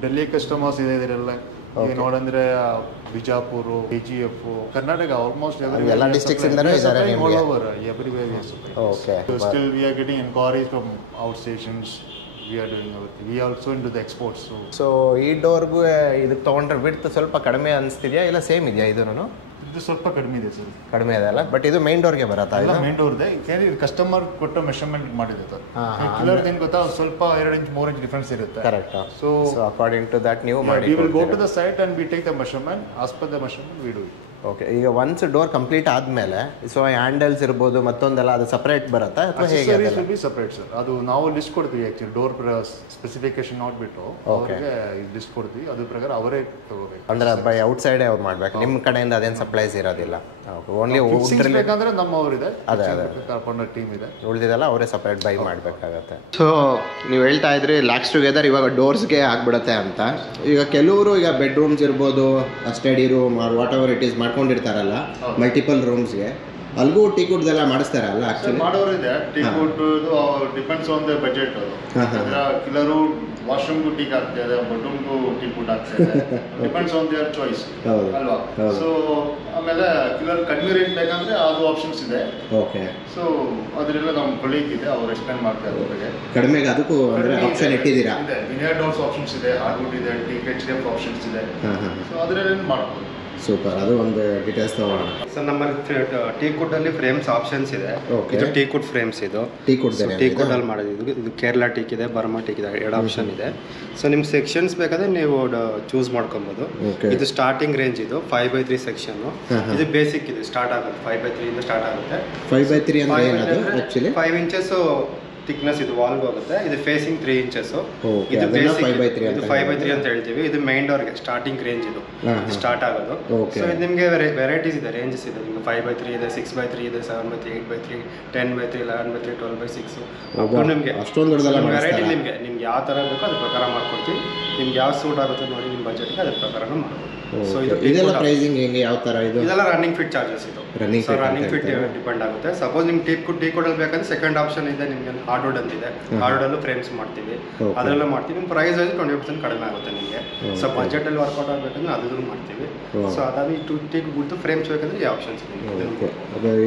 Delhi customers ಇದೆ ಇದರೆಲ್ಲ. ಈಗ ನೋಡಂದ್ರೆ ಬಿಜಾಪುರ, KGF, ಕರ್ನಾಟಕ, ಆಲ್ಮೋಸ್ಟ್ ಎಲ್ಲ ಡಿಸ್ಟ್ರಿಕ್ಟ್ಸ್ ಇಂದನೂ ಇದ್ದಾರೆ ನಿಮಗೆ? all over, everywhere we are supplying. Okay. So still we are getting inquiries from outstations. We are doing everything. We are also into the exports. So ಈ ಡೋರ್ಗೂ ಇದಕ್ಕೆ ತೊಗೊಂಡ್ರೆ ವಿಡ್ತ್ ಸ್ವಲ್ಪ ಕಡಿಮೆ ಅನಿಸ್ತಿದೆಯಾ ಇಲ್ಲ ಸೇಮ್ ಇದೆಯಾ? ಇದೂ ಇದು ಸ್ವಲ್ಪ ಕಡಿಮೆ ಇದೆ ಸರ್. ಕಡಿಮೆ ಇದೆ ಅಲ್ಲ, ಬಟ್ ಇದು ಮೇನ್ ಡೋರ್ಗೆ ಬರತ್ತಾ? ಇಲ್ಲ, ಮೇನ್ ಡೋರ್ ಇದೆ. ಕಸ್ಟಮರ್ ಕೊಟ್ಟ ಮೆಷರ್ಮೆಂಟ್ ಮಾಡಿದೆ ಸರ್. ಕಿಲರ್ ಏನು ಗೊತ್ತಾ, ಸ್ವಲ್ಪ 2 ಇಂಚ್ 3 ಇಂಚ್ ಡಿಫರೆನ್ಸ್ ಇರುತ್ತೆ. Correct. So according to that ನೀವು ಮಾಡಿ. we will go to the site and we take the measurement. As per the measurement we do it. Okay. ಈಗ ಒನ್ಸ್ ಡೋರ್ ಕಂಪ್ಲೀಟ್ ಆದಮೇಲೆ so handles ಇರ್ಬೋದು ಮತ್ತೊಂದೆಲ್ಲ ಅದು separate ಬರುತ್ತಾ ಅಥವಾ ಹೇಗೆ? Accessories will be separate sir. ಅದು ನಾವು ಲಿಸ್ಟ್ ಕೊಡ್ತೀವಿ ಆಕ್ಚುಲಿ. ಡೋರ್ ಸ್ಪೆಸಿಫಿಕೇಶನ್ ನೋಡ್ಬಿಟ್ಟು ಅವ್ರಿಗೆ ಲಿಸ್ಟ್ ಕೊಡ್ತೀವಿ, ಅದ್ರ ಪ್ರಕಾರ ಅವರೇ ತಗೋಬೇಕು. ಅಂದ್ರೆ ಬೈ ಔಟ್ ಸೈಡೇ ಅವ್ರು ಮಾಡ್ಬೇಕು, ನಿಮ್ಮ ಕಡೆಯಿಂದ ಅದೇನು ಸಪ್ಲೈಸ್ ಇರೋದಿಲ್ಲ? ಓನ್ಲಿ ಬೇಕಂದ್ರೆ ನಮ್ಮವರಿದೆ, ಅದೇ ಕಾರ್ಪೊರೇಟ್ ಟೀಮ್ ಇದೆ, ಉಳಿದಿದ್ದೆಲ್ಲ ಅವರೇ ಸಪ್ರೇಟ್ ಬೈ ಮಾಡಬೇಕಾಗತ್ತೆ. ಸೊ ನೀವು ಹೇಳ್ತಾ ಇದ್ರಿ ಲ್ಯಾಕ್ಸ್ ಟುಗೆದರ್ ಇವಾಗ ಡೋರ್ಸ್ಗೆ ಆಗ್ಬಿಡುತ್ತೆ ಅಂತ. ಈಗ ಕೆಲವರು ಈಗ ಬೆಡ್ರೂಮ್ಸ್ ಇರ್ಬೋದು, study room or whatever it is ಮಾಡ್ಕೊಂಡಿರ್ತಾರಲ್ಲ ಮಲ್ಟಿಪಲ್ ರೂಮ್ಸ್ಗೆ, ಅಲ್ಗೂ ಟೀಕುಡ್ ಎಲ್ಲ ಮಾಡಿಸ್ತಾರಲ್ಲ? ಆಕ್ಚುಲಿ ಮಾಡೋರು ಇದೆ. Teak wood depends on the budget. ಕೆಲವರು ವಾಶ್ರೂಮ್ಗೂ ಟೀಕ್ ಆಗ್ತಿದೆ, ಬೆಡ್ರೂಮ್ಗೂ ಟೀಕುಡ್ ಆಗ್ತಿದೆ. ಡಿಪೆಂಡ್ಸ್ ಆನ್ ದೇರ್ ಚಾಯ್ಸ್ ಅಲ್ವಾ? ಸೊ ಆಮೇಲೆ ಕೆಲವರು ಕಡಿಮೆ ರೇಟ್ ಬೇಕಂದ್ರೆ ಅದು ಆಪ್ಷನ್ಸ್ ಇದೆ. ಓಕೆ. ಸೊ ಅದರೆಲ್ಲ ನಮ್ಮ ಕೊಲೀಗ್ ಇದೆ, ಅವ್ರು ಎಕ್ಸ್ಪ್ಲೇನ್ ಮಾಡ್ತಾರೆ ಅವರಿಗೆ. ಕಡಿಮೆಗೆ ಅದಕ್ಕೂ ಅಂದ್ರೆ ಆಪ್ಷನ್ ಇಟ್ಟಿದ್ದೀರಾ? ಇದೆ, ವಿನಿಯರ್ ಡೋರ್ಸ್ ಆಪ್ಷನ್ಸ್ ಇದೆ, ಹಾರ್ಡ್ವುಡ್ ಇದೆ, HDF ಆಪ್ಷನ್ಸ್ ಇದೆ. ಸೊ ಅದರಲ್ಲಿ ಮಾಡ್ಬೋದು. ಸೂಪರ್. ಅದು ಒಂದು ಡೀಟೇಲ್ಸ್ ತಗೋಣ ಸರ್. ನಮ್ಮಲ್ಲಿ ಟೀಕುಡ್ ಅಲ್ಲಿ ಫ್ರೇಮ್ಸ್ ಆಪ್ಷನ್ಸ್ ಇದೆ. ಇದು ಟೀಕುಡ್ ಫ್ರೇಮ್ಸ್, ಇದು ಟೀಕುಡ್ ಅಲ್ಲಿ ಮಾಡೋದು. ಇದು ಕೇರಳ ಟೀಕ್ ಇದೆ, ಬರ್ಮಾ ಟೀಕ್ ಇದೆ, 2 ಆಪ್ಷನ್ ಇದೆ. ಸೊ ನಿಮ್ಗೆ ಸೆಕ್ಷನ್ಸ್ ಬೇಕಾದ್ರೆ ನೀವು ಚೂಸ್ ಮಾಡ್ಕೊಬೋದು. ಇದು ಸ್ಟಾರ್ಟಿಂಗ್ ರೇಂಜ್, ಇದು 5x3 ಸೆಕ್ಷನ್. ಇದು ಬೇಸಿಕ್ ಇದೆ, ಸ್ಟಾರ್ಟ್ ಆಗುತ್ತೆ 5x3 ಇಂದ ಸ್ಟಾರ್ಟ್ ಆಗುತ್ತೆ. 5x3 ಅಂದ್ರೆ ಏನದು ಆಕ್ಚುಲಿ? 5 ಇಂಚಸ್ ಥಿಕ್ನೆಸ್ ಇದು ವಾಲ್ ಹೋಗುತ್ತೆ. ಇದು ಫೇಸಿಂಗ್ 3 ಇಂಚಸ್. ಇದು ಬೇಸಿಕ್, ಇದು 5x3 ಅಂತ ಹೇಳ್ತೀವಿ. ಇದು ಮೈನ್ ಡೋರ್ಗೆ ಸ್ಟಾರ್ಟಿಂಗ್ ರೇಂಜ್, ಇದು ಸ್ಟಾರ್ಟ್ ಆಗೋದು. ಸೊ ಇದು ನಿಮಗೆ ವೆರೈಟೀಸ್ ಇದೆ, ರೇಂಜಸ್ ಇದೆ. ನಿಮಗೆ 5x3 ಇದೆ, 6x3 ಇದೆ, 7x3, 8x3, 10x3, 11x3, 12x6. ನಿಮಗೆ ವೆರೈಟಿ ನಿಮ್ಗೆ ಯಾವ ಥರ ಬೇಕೋ ಅದ್ರ ಪ್ರಕಾರ ಮಾಡ್ಕೊಡ್ತೀವಿ. ನಿಮ್ಗೆ ಯಾವ ಸೂಟ್ ಆಗುತ್ತೆ ನೋಡಿ ನಿಮ್ಮ ಬಜೆಟ್ಗೆ, ಅದ್ರ ಪ್ರಕಾರ ಮಾಡ್ಬೋದು. ಸೊ ಇದೆಲ್ಲ ಪ್ರೈಸಿಂಗ್ ಹೆಂಗೆ, ಯಾವ ಥರ? ಇದೆಲ್ಲ ರನ್ನಿಂಗ್ ಫಿಟ್ ಚಾರ್ಜಸ್. ಇದು ರನ್ನಿಂಗ್ ಫಿಟ್ ಡಿಪೆಂಡ್ ಆಗುತ್ತೆ. ಸಪೋಸ್ ನಿಮ್ಗೆ ಟೀಕುಡ್ ಅಲ್ಲಿ ಬೇಕಂದ್ರೆ ಸೆಕೆಂಡ್ ಆಪ್ಷನ್ ಇದೆ ನಿಮಗೆ, ಹಾರ್ಡ್ವುಡ್ ಅಂತಿದೆ. ಹಾರ್ಡ್ವುಡ್ ಫ್ರೇಮ್ಸ್ ಮಾಡ್ತೀವಿ, ಅದೆಲ್ಲ ಮಾಡ್ತೀವಿ. ನಿಮ್ಮ ಪ್ರೈಸ್ 20% ಕಡಿಮೆ ಆಗುತ್ತೆ ನಿಮಗೆ. ಸೊ ಬಜೆಟ್ ಅಲ್ಲಿ ವರ್ಕೌಟ್ ಆಗಬೇಕಂದ್ರೆ ಅದನ್ನು ಮಾಡ್ತೀವಿ. ಸೊ ಅದಾದ್ರೆ ಟೀಕುಡ್ ಫ್ರೇಮ್ಸ್ ಬೇಕಂದ್ರೆ ಈ ಆಪ್ಷನ್ಸ್ ಇದೆ.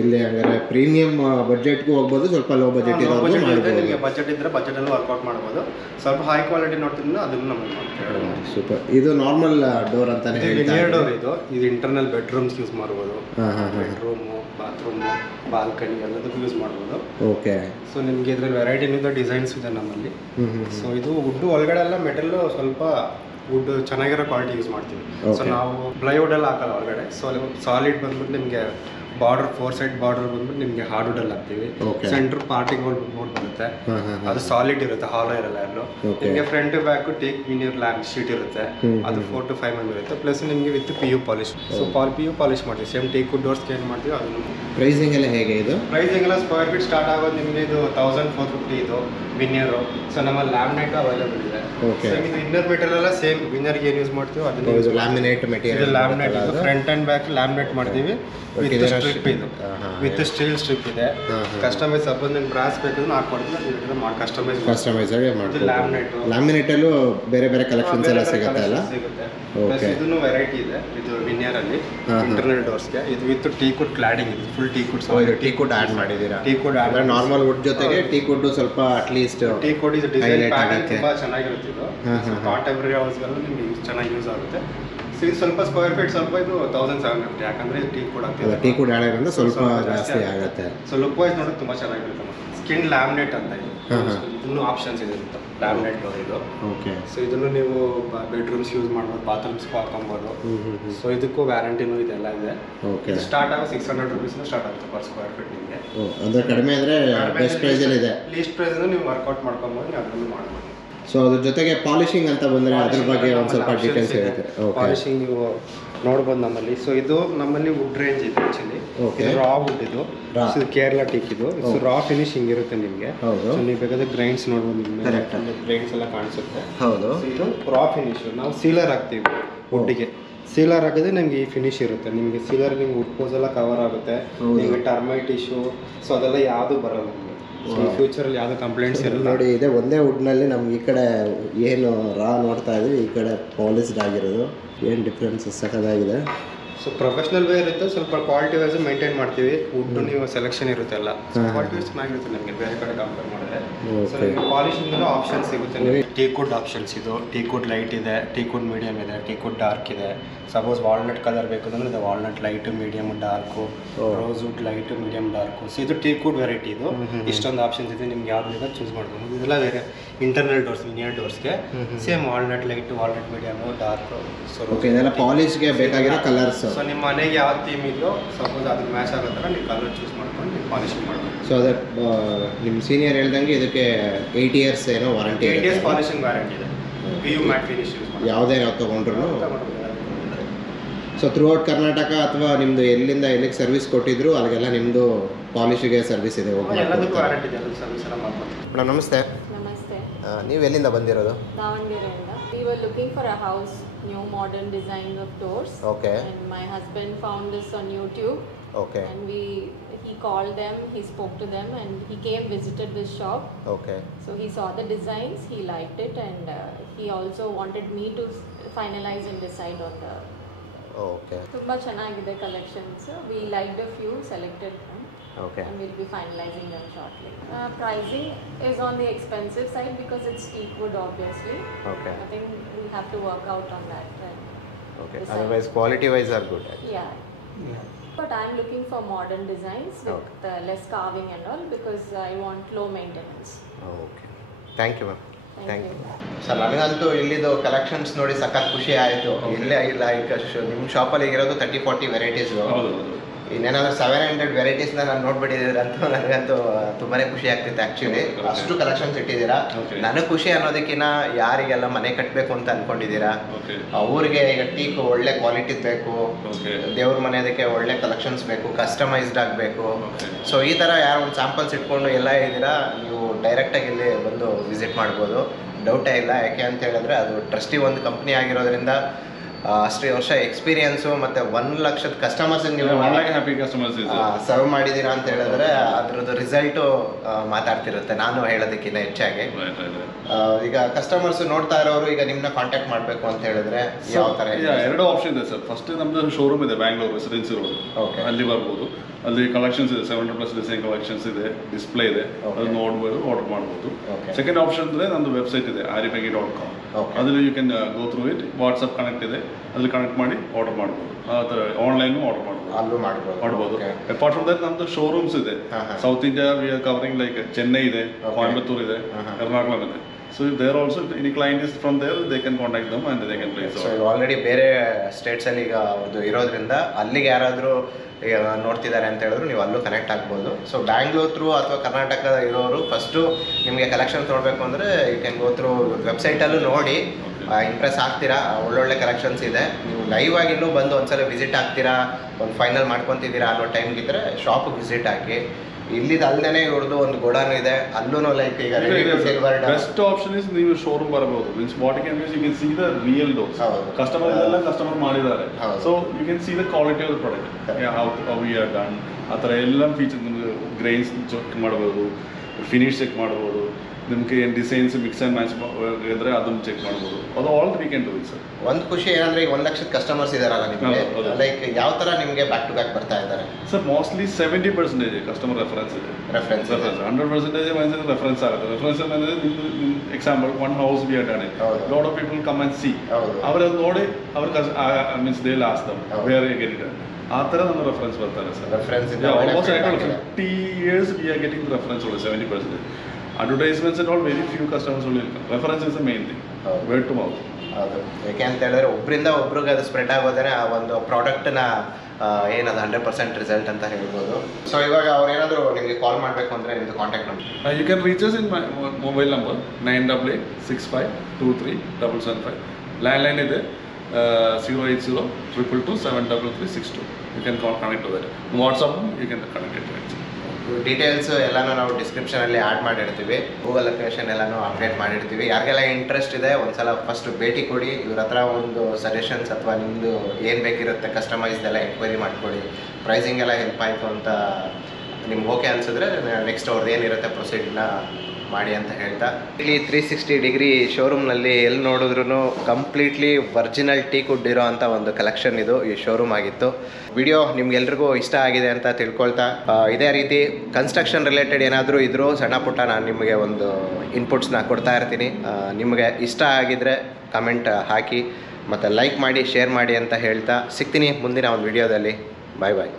ಇಲ್ಲಿ ಹಂಗಾರೆ ಪ್ರೀಮಿಯಂ ಬಜೆಟ್ಗೂ ಹೋಗ್ಬೋದು, ಸ್ವಲ್ಪ ಲೋ ಬಜೆಟ್ ನಿಮಗೆ ಬಜೆಟ್ ಇದ್ರೆ ಬಜೆಟ್ ಅಲ್ಲಿ ವರ್ಕೌಟ್ ಮಾಡ್ಬೋದು. ಸ್ವಲ್ಪ ಹೈ ಕ್ವಾಲಿಟಿ ನೋಡ್ತಿದ್ರೆ ಅದನ್ನು ನಮಗೆ ಮಾಡ್ತೀವಿ. ಸೂಪರ್. ಇದು ನಾರ್ಮಲ್ ಡೋರ್ ಅಂತಾನೆ ವಿನಿಯರ್ ಡೋರ್. ಇದು ಇಂಟರ್ನಲ್ ಬೆಡ್ರೂಮ್ಸ್ ಯೂಸ್ ಮಾಡ್ಬೋದು. ಬೆಡ್ರೂಮು, ಬಾತ್ರೂಮು, ಬಾಲ್ಕನಿ ಎಲ್ಲದಕ್ಕೂ ಯೂಸ್ ಮಾಡ್ಬೋದು. ಓಕೆ. ಸೊ ನಿಮಗೆ ಇದ್ರಲ್ಲಿ ವೆರೈಟಿನಿಂದ ಡಿಸೈನ್ಸ್ ಇದೆ ನಮ್ಮಲ್ಲಿ. ಸೊ ಇದು ವುಡ್ ಒಳಗಡೆ ಎಲ್ಲ ಮೆಟಲ್ ಸ್ವಲ್ಪ ವುಡ್ ಚೆನ್ನಾಗಿರೋ ಕ್ವಾಲಿಟಿ ಯೂಸ್ ಮಾಡ್ತೀವಿ. ಸೊ ನಾವು ಪ್ಲೈವುಡ್ ಎಲ್ಲ ಹಾಕಲ್ಲ ಒಳಗಡೆ. ಸೊ ಸಾಲಿಡ್ ಬಂದ್ಬಿಟ್ಟು ನಿಮಗೆ ಬಾರ್ಡರ್ 4 ಸೈಡ್ ಬಾರ್ಡರ್ ಬಂದ್ಬಿಟ್ಟು ನಿಮಗೆ ಹಾರ್ಡ್ವುಡ್ ಅಲ್ಲಿ ಹಾಕ್ತೀವಿ. ಸೆಂಟರ್ ಪಾರ್ಟಿ ಬೋರ್ಡ್ ಬರುತ್ತೆ, ಅದು ಸಾಲಿಡ್ ಇರುತ್ತೆ, ಹಾಲೋ ಇರಲ್ಲ ಎಲ್ಲೂ. ನಿಮಗೆ front back take veneer land sheet ಇರುತ್ತೆ, ಅದು 4 to 5 mm ಇರುತ್ತೆ. ಪ್ಲಸ್ ನಿಮಗೆ with PU polish. So PU polish ಮಾಡ್ತೀವಿ. ಸೇಮ್ ಟೇಕ್ ವುಡ್ ಡೋರ್ಸ್ ಏನು ಮಾಡ್ತೀವಿ ಅದನ್ನು. ಪ್ರೈಸಿಂಗ್ ಎಲ್ಲ ಹೇಗೆ ಇದು? ಪ್ರೈಸಿಂಗ್ ಎಲ್ಲ ಸ್ಕ್ವೇರ್ ಫೀಟ್ ಸ್ಟಾರ್ಟ್ ಆಗೋದು ನಿಮಗೆ ಇದು 1450 ಇದು ವಿನಿಯರು. ಸೊ ನಮ್ಮ ಲ್ಯಾಮಿನೇಟ್ ಅವೈಲೇಬಲ್ ಇದೆ. ಇದು ಇನ್ನರ್ ಮೆಟೀರಿಯಲ್ ಎಲ್ಲ ಸೇಮ್ ವಿನರ್ಗೆ ಏನು ಯೂಸ್ ಮಾಡ್ತೀವಿ ಅದನ್ನ laminate material. Laminate front and back laminate ಮಾಡ್ತೀವಿ ವಿತ್ ಸ್ಟ್ರಿಪ್ ಇದು, ವಿತ್ ಸ್ಟೀಲ್ ಸ್ಟ್ರಿಪ್ ಇದೆ. ಕಸ್ಟಮೈಸ್ ಸಪೋಸ್ ನಿಮ್ಗೆ ಬ್ರಾಸ್ ಬೇಕಂದ್ರೆ ಹಾಕೊಡ್ತೀವಿ, ಮಾಡಿ ಕಸ್ಟಮೈಸ್ ಆಗಿ ಮಾಡ್ತೀವಿ. ಲ್ಯಾಮಿನೇಟಲ್ಲೂ ಬೇರೆ ಬೇರೆ ಕಲೆಕ್ಷನ್ಸ್ ಎಲ್ಲ ಸಿಗುತ್ತೆ ಅಲ್ಲ? ಪ್ಲಸ್ ಇದನ್ನು ವೆರೈಟಿ ಇದೆ. ಇದು ವಿನಿಯರ್ ಅಲ್ಲಿ ಇಂಟರ್ನಲ್ ಡೋರ್ಸ್ಗೆ ಇದು ವಿತ್ ಟೀಕುಡ್ ಕ್ಲಾಡಿಂಗ್ ಇದೆ, ಫುಲ್ ಟೀಕುಡ್. ಟೀಕುಡ್ ಆಡ್ ಮಾಡಿದ್ದೀರಾ? ಟೀಕುಡ್ ಆಡ್ ನಾರ್ಮಲ್ ವುಡ್ ಜೊತೆಗೆ ಟೀಕುಡ್ ಸ್ವಲ್ಪ ಅಟ್ಲೀಸ್ಟ್ ಟೀಕುಡ್ ಇದು ಡಿಸೈನ್ ಪ್ಯಾಟರ್ನ್ ತುಂಬಾ ಚೆನ್ನಾಗಿರುತ್ತೆ. ಇದು ಕಾಂಟೆಂಪರರಿ ಹೌಸ್ಗೆಲ್ಲ ನಿಮಗೆ ಚೆನ್ನಾಗಿ ಯೂಸ್ ಆಗುತ್ತೆ. ಸೊ ಇದು ಸ್ವಲ್ಪ ಸ್ಕ್ವೇರ್ ಫೀಟ್ ಸ್ವಲ್ಪ ಇದು 1750, ಯಾಕಂದ್ರೆ ಟೀಕುಡ್ ಆಗ್ತದೆ. ಟೀಕುಡ್ ಆಡೋದ್ರಿಂದ ಸ್ವಲ್ಪ ಜಾಸ್ತಿ ಆಗುತ್ತೆ. ಸೊ ಲುಕ್ ವೈಸ್ ನೋಡೋದು ತುಂಬಾ ಚೆನ್ನಾಗಿರುತ್ತೆ. ಸ್ಕಿನ್ ಲ್ಯಾಮಿನೇಟ್ ಅಂತ ಇದು, ಇದನ್ನು ಆಪ್ಷನ್ಸ್ ಇದೆ ಲ್ಯಾಮಿನೇಟ್ ಡೋರ್ ಇದು. ಓಕೆ. ಸೊ ಇದನ್ನು ನೀವು ಬೆಡ್ರೂಮ್ಸ್ ಯೂಸ್ ಮಾಡ್ಬೋದು, ಬಾತ್ರೂಮ್ಸ್ ಹಾಕೊಬೋದು. ಸೊ ಇದಕ್ಕೂ ವ್ಯಾರಂಟಿನೂ ಇದೆಲ್ಲ ಇದೆ. ಓಕೆ. ಸ್ಟಾರ್ಟ್ ಆಗೋ 600 rupees ಸ್ಟಾರ್ಟ್ ಆಗುತ್ತೆ ಪರ್ ಸ್ಕ್ವೇರ್ ಫೀಟ್ ನಿಮಗೆ. ಅಂದ್ರೆ ಕಡಿಮೆ ಅಂದ್ರೆ ಬೆಸ್ಟ್ ಪ್ರೈಸ್ ಅಲ್ಲಿ ಇದೆ. ಲೀಸ್ಟ್ ಪ್ರೈಸ್ ಅಂದ್ರೆ ನೀವು ವರ್ಕೌಟ್ ಮಾಡ್ಕೊಬೋದು, ನೀವು ಅದನ್ನು ಮಾಡ್ಬೋದು. ಸೊ ಅದ್ರ ಜೊತೆಗೆ ಪಾಲಿಶಿಂಗ್ ಅಂತ ಬಂದರೆ ಅದ್ರ ಬಗ್ಗೆ ಒಂದು ಸ್ವಲ್ಪ ಡೀಟೇಲ್ಸ್ ಹೇಳ್ತೀರಾ? ಪಾಲಿಶಿಂಗ್ ನೀವು ನೋಡ್ಬೋದು ನಮ್ಮಲ್ಲಿ. ಸೊ ಇದು ನಮ್ಮಲ್ಲಿ ವುಡ್ ರೇಂಜ್ ಇದೆ ಆ್ಯಕ್ಚುಲಿ. ಇದು ರಾ ವುಡ್ ಇದು ಕೇರಳ ಟೀಕ್ ಇದು. ಸೊ ರಾ ಫಿನಿಶಿಂಗ್ ಇರುತ್ತೆ ನಿಮಗೆ. ಸೊ ನೀವು ಬೇಕಾದ್ರೆ ಗ್ರೈಂಡ್ಸ್ ನೋಡ್ಬೋದು, ನಿಮಗೆ ಗ್ರೈಂಡ್ಸ್ ಎಲ್ಲ ಕಾಣಿಸುತ್ತೆ. ಹೌದು. ಇದು ರಾ ಫಿನಿಶ್. ನಾವು ಸೀಲರ್ ಹಾಕ್ತೀವಿ ವುಡ್ಡಿಗೆ. ಸೀಲರ್ ಹಾಕಿದ್ರೆ ನಿಮಗೆ ಈ ಫಿನಿಶ್ ಇರುತ್ತೆ. ನಿಮಗೆ ಸೀಲರ್ ನಿಮ್ಗೆ ವುಡ್ ಪೋಸ್ ಎಲ್ಲ ಕವರ್ ಆಗುತ್ತೆ, ನಿಮಗೆ ಟರ್ಮೈಟ್ ಇಶ್ಯೂ ಸೊ ಅದೆಲ್ಲ ಯಾವುದು ಬರಲ್ಲ ನಿಮಗೆ. ಫ್ಯೂಚರಲ್ಲಿ ಯಾವುದು ಕಂಪ್ಲೇಂಟ್ಸ್ ಇರಲ್ಲ. ನೋಡಿ, ಇದೆ ಒಂದೇ ವುಡ್ನಲ್ಲಿ ನಮ್ಗೆ ಈ ಕಡೆ ಏನು ರಾ ನೋಡ್ತಾ ಇದ್ವಿ, ಈ ಕಡೆ ಪಾಲಿಸ್ಡ್ ಆಗಿರೋದು. ಏನು ಡಿಫ್ರೆನ್ಸ್ ಸಖತ್ತಾಗಿದೆ. ಸೊ ಪ್ರೊಫೆಷನಲ್ ವೇ ಇರುತ್ತೆ, ಸ್ವಲ್ಪ ಕ್ವಾಲಿಟಿ ವೈಸ್ ಮೇಂಟೈನ್ ಮಾಡ್ತೀವಿ. ವುಡ್ ನೀವು ಸೆಲೆಕ್ಷನ್ ಇರುತ್ತೆ ಎಲ್ಲ, ಕ್ವಾಲಿಟಿ ವೈಸ್ ಚೆನ್ನಾಗಿರುತ್ತೆ ನಿಮಗೆ ಬೇರೆ ಕಡೆ ಕಂಪೇರ್ ಮಾಡಿದ್ರೆ. ಸೊ ನಿಮಗೆ ಪಾಲಿಶಿಂಗ್ ಆಪ್ಷನ್ ಸಿಗುತ್ತೆ ನಿಮಗೆ. ಟೀಕುಡ್ ಆಪ್ಷನ್ಸ್ ಇದು, ಟೀಕುಡ್ ಲೈಟ್ ಇದೆ, ಟೀಕುಡ್ ಮೀಡಿಯಮ್ ಇದೆ, ಟೀಕುಡ್ ಡಾರ್ಕ್ ಇದೆ. ಸಪೋಸ್ ವಾಲ್ನಟ್ ಕಲರ್ ಬೇಕು ಅಂದ್ರೆ ಇದು walnut light, medium, dark, rose wood light, medium, dark. So ಇದು ಟೀಕುಡ್ ವೆರೈಟಿ ಇದು. ಇಷ್ಟೊಂದು ಆಪ್ಷನ್ಸ್ ಇದೆ, ನಿಮ್ಗೆ ಯಾವ್ದು ಬೇಕಾದ್ರೆ ಚೂಸ್ ಮಾಡ್ಬೋದು. ಇದೆಲ್ಲ ಬೇರೆ ಇಂಟರ್ನಲ್ ಡೋರ್ಸ್, ವಿನಿಯರ್ ಡೋರ್ಸ್ಗೆ same walnut light, walnut medium, dark. So ಇದೆಲ್ಲ ಪಾಲಿಶ್ಗೆ ಬೇಕಾಗಿರೋ ಕಲರ್ಸ್. ಸೊ ನಿಮ್ಮ ಮನೆಗೆ ಯಾವ ಥೀಮ್ ಇದೆಯೋ ಸಪೋಸ್ ಅದಕ್ಕೆ ಮ್ಯಾಚ್ ಆಗೋ ಥರ ನೀವು ಕಲರ್ ಚೂಸ್ ಮಾಡ್ಕೊಂಡು ನೀವು ಪಾಲಿಶಿಂಗ್ ಮಾಡ್ಬೋದು. ಸೊ ಅದೇ ನಿಮ್ಮ ಸೀನಿಯರ್ ಹೇಳ್ದಂಗೆ ಇದಕ್ಕೆ 8 years ಏನೋ ವಾರಂಟಿ. 8 years ಪಾಲಿಶಿಂಗ್ ವಾರಂಟಿ ಇದೆ. PU ಮ್ಯಾಟ್ ಫಿನಿಶ್ ಯೂಸ್ ಮಾಡಿ ಯಾವುದೇ ನಾವು ತೊಗೊಂಡ್ರು. ಸೊ ಥ್ರೂ ಔಟ್ ಕರ್ನಾಟಕ ಅಥವಾ ನಿಮ್ಮದು ಎಲ್ಲಿಂದ ಎಲ್ಲಿಗೆ ಸರ್ವಿಸ್ ಕೊಟ್ಟಿದ್ರು ಅಲ್ಲಿಗೆಲ್ಲ ನಿಮ್ಮದು ಪಾಲಿಶಿಗೆ ಸರ್ವಿಸ್ ಇದೆ? ಎಲ್ಲದಕ್ಕೂ ವಾರಂಟಿ ಇದೆ, ಸರ್ವಿಸ್ ಎಲ್ಲ ಮಾಡ್ಬೋದು. ಮೇಡಮ್ ನಮಸ್ತೆ. ನಮಸ್ತೆ. ನೀವು ಎಲ್ಲಿಂದ ಬಂದಿರೋದು? ದಾವಣಗೆರೆಯಿಂದ. We were looking for a house, new modern designs of doors. Okay. And my husband found this on YouTube. Okay. And he called them, he spoke to them, and he came, visited this shop. Okay. So he saw the designs, he liked it, and he also wanted me to finalize and decide on the. Okay. ತುಂಬಾ ಚೆನ್ನಾಗಿದೆ collections. We liked a few, selected them. Okay. And we'll be finalizing them shortly. Pricing is on the expensive side because it's teak wood, obviously. Okay. I think we have to work out on that. Okay. Otherwise, quality-wise are good. Yeah. But I'm looking for modern designs with less carving and all because I want low maintenance. Okay. Thank you, ma'am. Thank you. Sir, ನನಗಂತೂ ಇಲ್ಲಿದು collections ನೋಡಿ ಸಖತ್ ಖುಷಿ ಆಯಿತು. ಇಲ್ಲೇ ಇಲ್ಲ ಈಗ ನಿಮ್ಮ ಶಾಪಲ್ಲಿ ಇರೋದು 30-40 ವೆರೈಟೀಸು. ಇನ್ನೇನಾದರೂ 700 ವೆರೈಟೀಸ್ನ ನಾನು ನೋಡ್ಬಿಟ್ಟಿದ್ದೀರ ಅಂತ ನನಗಂತೂ ತುಂಬಾ ಖುಷಿ ಆಗ್ತಿತ್ತು. ಆ್ಯಕ್ಚುಲಿ ಅಷ್ಟು ಕಲೆಕ್ಷನ್ಸ್ ಇಟ್ಟಿದ್ದೀರಾ. ನನಗೆ ಖುಷಿ ಅನ್ನೋದಕ್ಕಿಂತ ಯಾರಿಗೆಲ್ಲ ಮನೆ ಕಟ್ಟಬೇಕು ಅಂತ ಅಂದ್ಕೊಂಡಿದ್ದೀರಾ ಅವ್ರಿಗೆ ಈಗ ಟೀಕ್ ಒಳ್ಳೆ ಕ್ವಾಲಿಟಿ ಬೇಕು, ದೇವ್ರ ಮನೆಯದಕ್ಕೆ ಒಳ್ಳೆ ಕಲೆಕ್ಷನ್ಸ್ ಬೇಕು, ಕಸ್ಟಮೈಸ್ಡ್ ಆಗಬೇಕು. ಸೊ ಈ ಥರ ಯಾರು ಒಂದು ಸ್ಯಾಂಪಲ್ಸ್ ಇಟ್ಕೊಂಡು ಎಲ್ಲ ಇದ್ದೀರಾ, ನೀವು ಡೈರೆಕ್ಟಾಗಿ ಇಲ್ಲಿ ಬಂದು ವಿಸಿಟ್ ಮಾಡ್ಬೋದು, ಡೌಟೇ ಇಲ್ಲ. ಯಾಕೆ ಅಂತ ಹೇಳಿದ್ರೆ ಅದು ಟ್ರಸ್ಟಿ ಒಂದು ಕಂಪ್ನಿ ಆಗಿರೋದ್ರಿಂದ ಅಷ್ಟು ವರ್ಷ ಎಕ್ಸ್ಪೀರಿಯನ್ಸು ಮತ್ತು 1 ಲಕ್ಷದ ಕಸ್ಟಮರ್ಸಿಗೆ ನೀವು ಹ್ಯಾಪಿ ಕಸ್ಟಮರ್ಸ್ ಸರ್ವ್ ಮಾಡಿದ್ದೀರಾ ಅಂತ ಹೇಳಿದ್ರೆ ಅದ್ರದ್ದು ರಿಸಲ್ಟು ಮಾತಾಡ್ತಿರುತ್ತೆ, ನಾನು ಹೇಳೋದಕ್ಕಿಂತ ಹೆಚ್ಚಾಗಿ. ಈಗ ಕಸ್ಟಮರ್ಸ್ ನೋಡ್ತಾ ಇರೋರು ಈಗ ನಿಮ್ಮನ್ನ ಕಾಂಟ್ಯಾಕ್ಟ್ ಮಾಡಬೇಕು ಅಂತ ಹೇಳಿದ್ರೆ ಯಾವ ಥರ? 2 ಆಪ್ಷನ್ ಇದೆ ಸರ್. ಫಸ್ಟ್ ನಮ್ಮದು ಶೋರೂಮ್ ಇದೆ ಬ್ಯಾಂಗ್ಳೂರ್ ರೆಸಿಡೆನ್ಸಿ ರೋಡ್. ಓಕೆ. ಅಲ್ಲಿ ಬರ್ಬೋದು. ಅಲ್ಲಿ ಕಲೆಕ್ಷನ್ಸ್ ಇದೆ, 700+ ಡಿಸೈನ್ ಕಲೆಕ್ಷನ್ಸ್ ಇದೆ, ಡಿಸ್ಪ್ಲೇ ಇದೆ, ಅದು ನೋಡ್ಬೋದು, ಆರ್ಡರ್ ಮಾಡ್ಬೋದು. ಸೆಕೆಂಡ್ ಆಪ್ಷನ್ ಅಂದರೆ ನಮ್ಮದು ವೆಬ್ಸೈಟ್ ಇದೆ aripegi.com. ಅದ್ರಲ್ಲಿ you can go through it. WhatsApp connect ಇದೆ, ಅದ್ರಲ್ಲಿ ಕನೆಕ್ಟ್ ಮಾಡಿ ಆರ್ಡರ್ ಮಾಡ್ಬೋದು. ಆ ಥರ ಆನ್ಲೈನು ಆರ್ಡರ್ ಮಾಡ್ಬೋದು, ಅಲ್ಲೂ ಮಾಡ್ಬೋದು. ಅಪಾರ್ಟ್ ಫ್ರಮ್ ದಟ್ ನಮ್ಮದು ಶೋರೂಮ್ಸ್ ಇದೆ. South India we are covering like Chennai ಇದೆ, ಕೊಯಂಬತ್ತೂರ್ ಇದೆ, ಎರ್ನಾಕುಲಂ ಇದೆ. So if there also, if any client is from there, they can contact them and they can place so already ಬೇರೆ ಸ್ಟೇಟ್ಸಲ್ಲಿ ಈಗ ಅದು ಇರೋದ್ರಿಂದ ಅಲ್ಲಿಗೆ ಯಾರಾದರೂ ಈಗ ನೋಡ್ತಿದ್ದಾರೆ ಅಂತ ಹೇಳಿದ್ರು ನೀವು ಅಲ್ಲೂ ಕನೆಕ್ಟ್ ಆಗ್ಬೋದು. ಸೊ ಬ್ಯಾಂಗ್ಳೂರ್ ಥ್ರೂ ಅಥವಾ ಕರ್ನಾಟಕ ಇರೋರು ಫಸ್ಟು ನಿಮಗೆ ಕಲೆಕ್ಷನ್ಸ್ ನೋಡಬೇಕು ಅಂದರೆ ಯು ಕ್ಯಾನ್ ಗೋ ಥ್ರೂ ವೆಬ್ಸೈಟಲ್ಲೂ ನೋಡಿ ಇಂಪ್ರೆಸ್ ಆಗ್ತೀರಾ. ಒಳ್ಳೊಳ್ಳೆ ಕಲೆಕ್ಷನ್ಸ್ ಇದೆ. ನೀವು ಲೈವ್ ಆಗಿ ಇನ್ನೂ ಬಂದು ಒಂದ್ಸಲ ವಿಸಿಟ್ ಆಗ್ತೀರಾ, ಒಂದು ಫೈನಲ್ ಮಾಡ್ಕೊತಿದ್ದೀರಾ ಅನ್ನೋ ಟೈಮ್ಗಿದ್ರೆ ಶಾಪಿಗೆ ವಿಸಿಟ್ ಹಾಕಿ. ಇಲ್ಲಿದ್ದು ಅಲ್ಲದೆ ಇವ್ರದ್ದು ಒಂದು ಗೋಡಾನ್ ಇದೆ, ಅಲ್ಲೂ ಲೈಕ್ ಈಗ ಬೆಸ್ಟ್ ಆಪ್ಷನ್ ಇಸ್ ನೀವು ಶೋರೂಮ್ ಬರಬಹುದು. Means what can you can see the real doors. Customer ಎಲ್ಲ ಕಸ್ಟಮರ್ ಮಾಡಿದ್ದಾರೆ, so you can see the quality of the product, how we are done. ಆ ಥರ ಎಲ್ಲ ಫೀಚರ್ಸ್ ನಿಮಗೆ ಗ್ರೈನ್ಸ್ ಚೆಕ್ ಮಾಡ್ಬೋದು, finish check ಮಾಡ್ಬೋದು, ನಿಮಗೆ ಏನು ಡಿಸೈನ್ಸ್ ಮಿಕ್ಸ್ ಆ್ಯಂಡ್ ಮ್ಯಾಚ್ ಇದ್ರೆ ಅದನ್ನು ಚೆಕ್ ಮಾಡ್ಬೋದು. ಅದು all we can do sir. ಒಂದು ಖುಷಿ ಏನಂದ್ರೆ ಈಗ 1,00,000 ಕಸ್ಟಮರ್ಸ್ ಇದಾರಲ್ಲ ನಿಮಗೆ, ಲೈಕ್ ಯಾವ ಥರ ನಿಮಗೆ ಬ್ಯಾಕ್ ಟು ಬ್ಯಾಕ್ ಬರ್ತಾ ಇದ್ದಾರೆ ಸರ್? ಮೋಸ್ಟ್ಲಿ 70% ಕಸ್ಟಮರ್ ರೆಫರೆನ್ಸ್ ಇದೆ. ರೆಫರೆನ್ಸ್ 100% ರೆಫರೆನ್ಸ್ ಆಗುತ್ತೆ. ರೆಫರೆನ್ಸ್ ಅಂದರೆ example one house we are done it, lot of people come and see, ಅವರನ್ನು ನೋಡಿ ಅವ್ರ means they last them where get it, ಆ ಥರ ನಮ್ಮ ರೆಫರೆನ್ಸ್ ಬರ್ತಾರೆ sir. Reference almost 50 years we are getting the reference only 70%. Advertisements and all, very few customers will come. Reference is the main thing. Word to mouth. ಹೌದು. ಯಾಕೆ ಅಂತ ಹೇಳಿದ್ರೆ ಒಬ್ಬರಿಂದ ಒಬ್ರಿಗೆ ಅದು ಸ್ಪ್ರೆಡ್ ಆಗೋದ್ರೆ ಆ ಒಂದು ಪ್ರಾಡಕ್ಟ್ನ ಏನದು 100% ರಿಸಲ್ಟ್ ಅಂತ ಹೇಳ್ಬೋದು. ಸೊ ಇವಾಗ ಅವ್ರು ಏನಾದರೂ ನಿಮಗೆ ಕಾಲ್ ಮಾಡಬೇಕು ಅಂದರೆ ನಿಮ್ಮದು contact number. You can reach us in my mobile number 9886523775. Landline ಇದೆ 08022273362. You can connect to that. WhatsApp you can connect it. Details ಎಲ್ಲನೂ ನಾವು ಡಿಸ್ಕ್ರಿಪ್ಷನಲ್ಲಿ ಆ್ಯಡ್ ಮಾಡಿರ್ತೀವಿ, ಗೂಗಲ್ ಲೊಕೇಶನ್ ಎಲ್ಲನೂ ಅಪ್ಡೇಟ್ ಮಾಡಿರ್ತೀವಿ. ಯಾರಿಗೆಲ್ಲ ಇಂಟ್ರೆಸ್ಟ್ ಇದೆ ಒಂದ್ಸಲ ಫಸ್ಟ್ ಭೇಟಿ ಕೊಡಿ, ಇವ್ರ ಹತ್ರ ಒಂದು ಸಜೆಷನ್ಸ್ ಅಥವಾ ನಿಮ್ಮದು ಏನು ಬೇಕಿರುತ್ತೆ ಕಸ್ಟಮೈಸ್ದೆಲ್ಲ ಎಂಕ್ವೈರಿ ಮಾಡಿಕೊಡಿ. ಪ್ರೈಸಿಂಗ್ ಎಲ್ಲ ಹೆಲ್ಪ್ ಆಯಿತು ಅಂತ ನಿಮ್ಗೆ ಓಕೆ ಅನಿಸಿದ್ರೆ ನೆಕ್ಸ್ಟ್ ಅವ್ರದ್ದು ಏನಿರುತ್ತೆ ಪ್ರೊಸೀಡ್ನ ಮಾಡಿ ಅಂತ ಹೇಳ್ತಾ, ಇಲ್ಲಿ 360 ಡಿಗ್ರಿ ಶೋರೂಮ್ನಲ್ಲಿ ಎಲ್ಲಿ ನೋಡಿದ್ರು ಕಂಪ್ಲೀಟ್ಲಿ ಒರಿಜಿನಲ್ ಟೀಕ್ವುಡ್ ಇರೋ ಅಂಥ ಒಂದು ಕಲೆಕ್ಷನ್ ಇದು ಈ ಶೋರೂಮ್ ಆಗಿತ್ತು. ವಿಡಿಯೋ ನಿಮ್ಗೆಲ್ರಿಗೂ ಇಷ್ಟ ಆಗಿದೆ ಅಂತ ತಿಳ್ಕೊಳ್ತಾ, ಇದೇ ರೀತಿ ಕನ್ಸ್ಟ್ರಕ್ಷನ್ ರಿಲೇಟೆಡ್ ಏನಾದರೂ ಇದ್ರೂ ಸಣ್ಣ ಪುಟ್ಟ ನಾನು ನಿಮಗೆ ಒಂದು ಇನ್ಪುಟ್ಸ್ನ ಕೊಡ್ತಾ ಇರ್ತೀನಿ. ನಿಮಗೆ ಇಷ್ಟ ಆಗಿದ್ರೆ ಕಮೆಂಟ್ ಹಾಕಿ ಮತ್ತು ಲೈಕ್ ಮಾಡಿ, ಶೇರ್ ಮಾಡಿ ಅಂತ ಹೇಳ್ತಾ ಸಿಗ್ತೀನಿ ಮುಂದಿನ ಒಂದು ವಿಡಿಯೋದಲ್ಲಿ. ಬಾಯ್ ಬಾಯ್.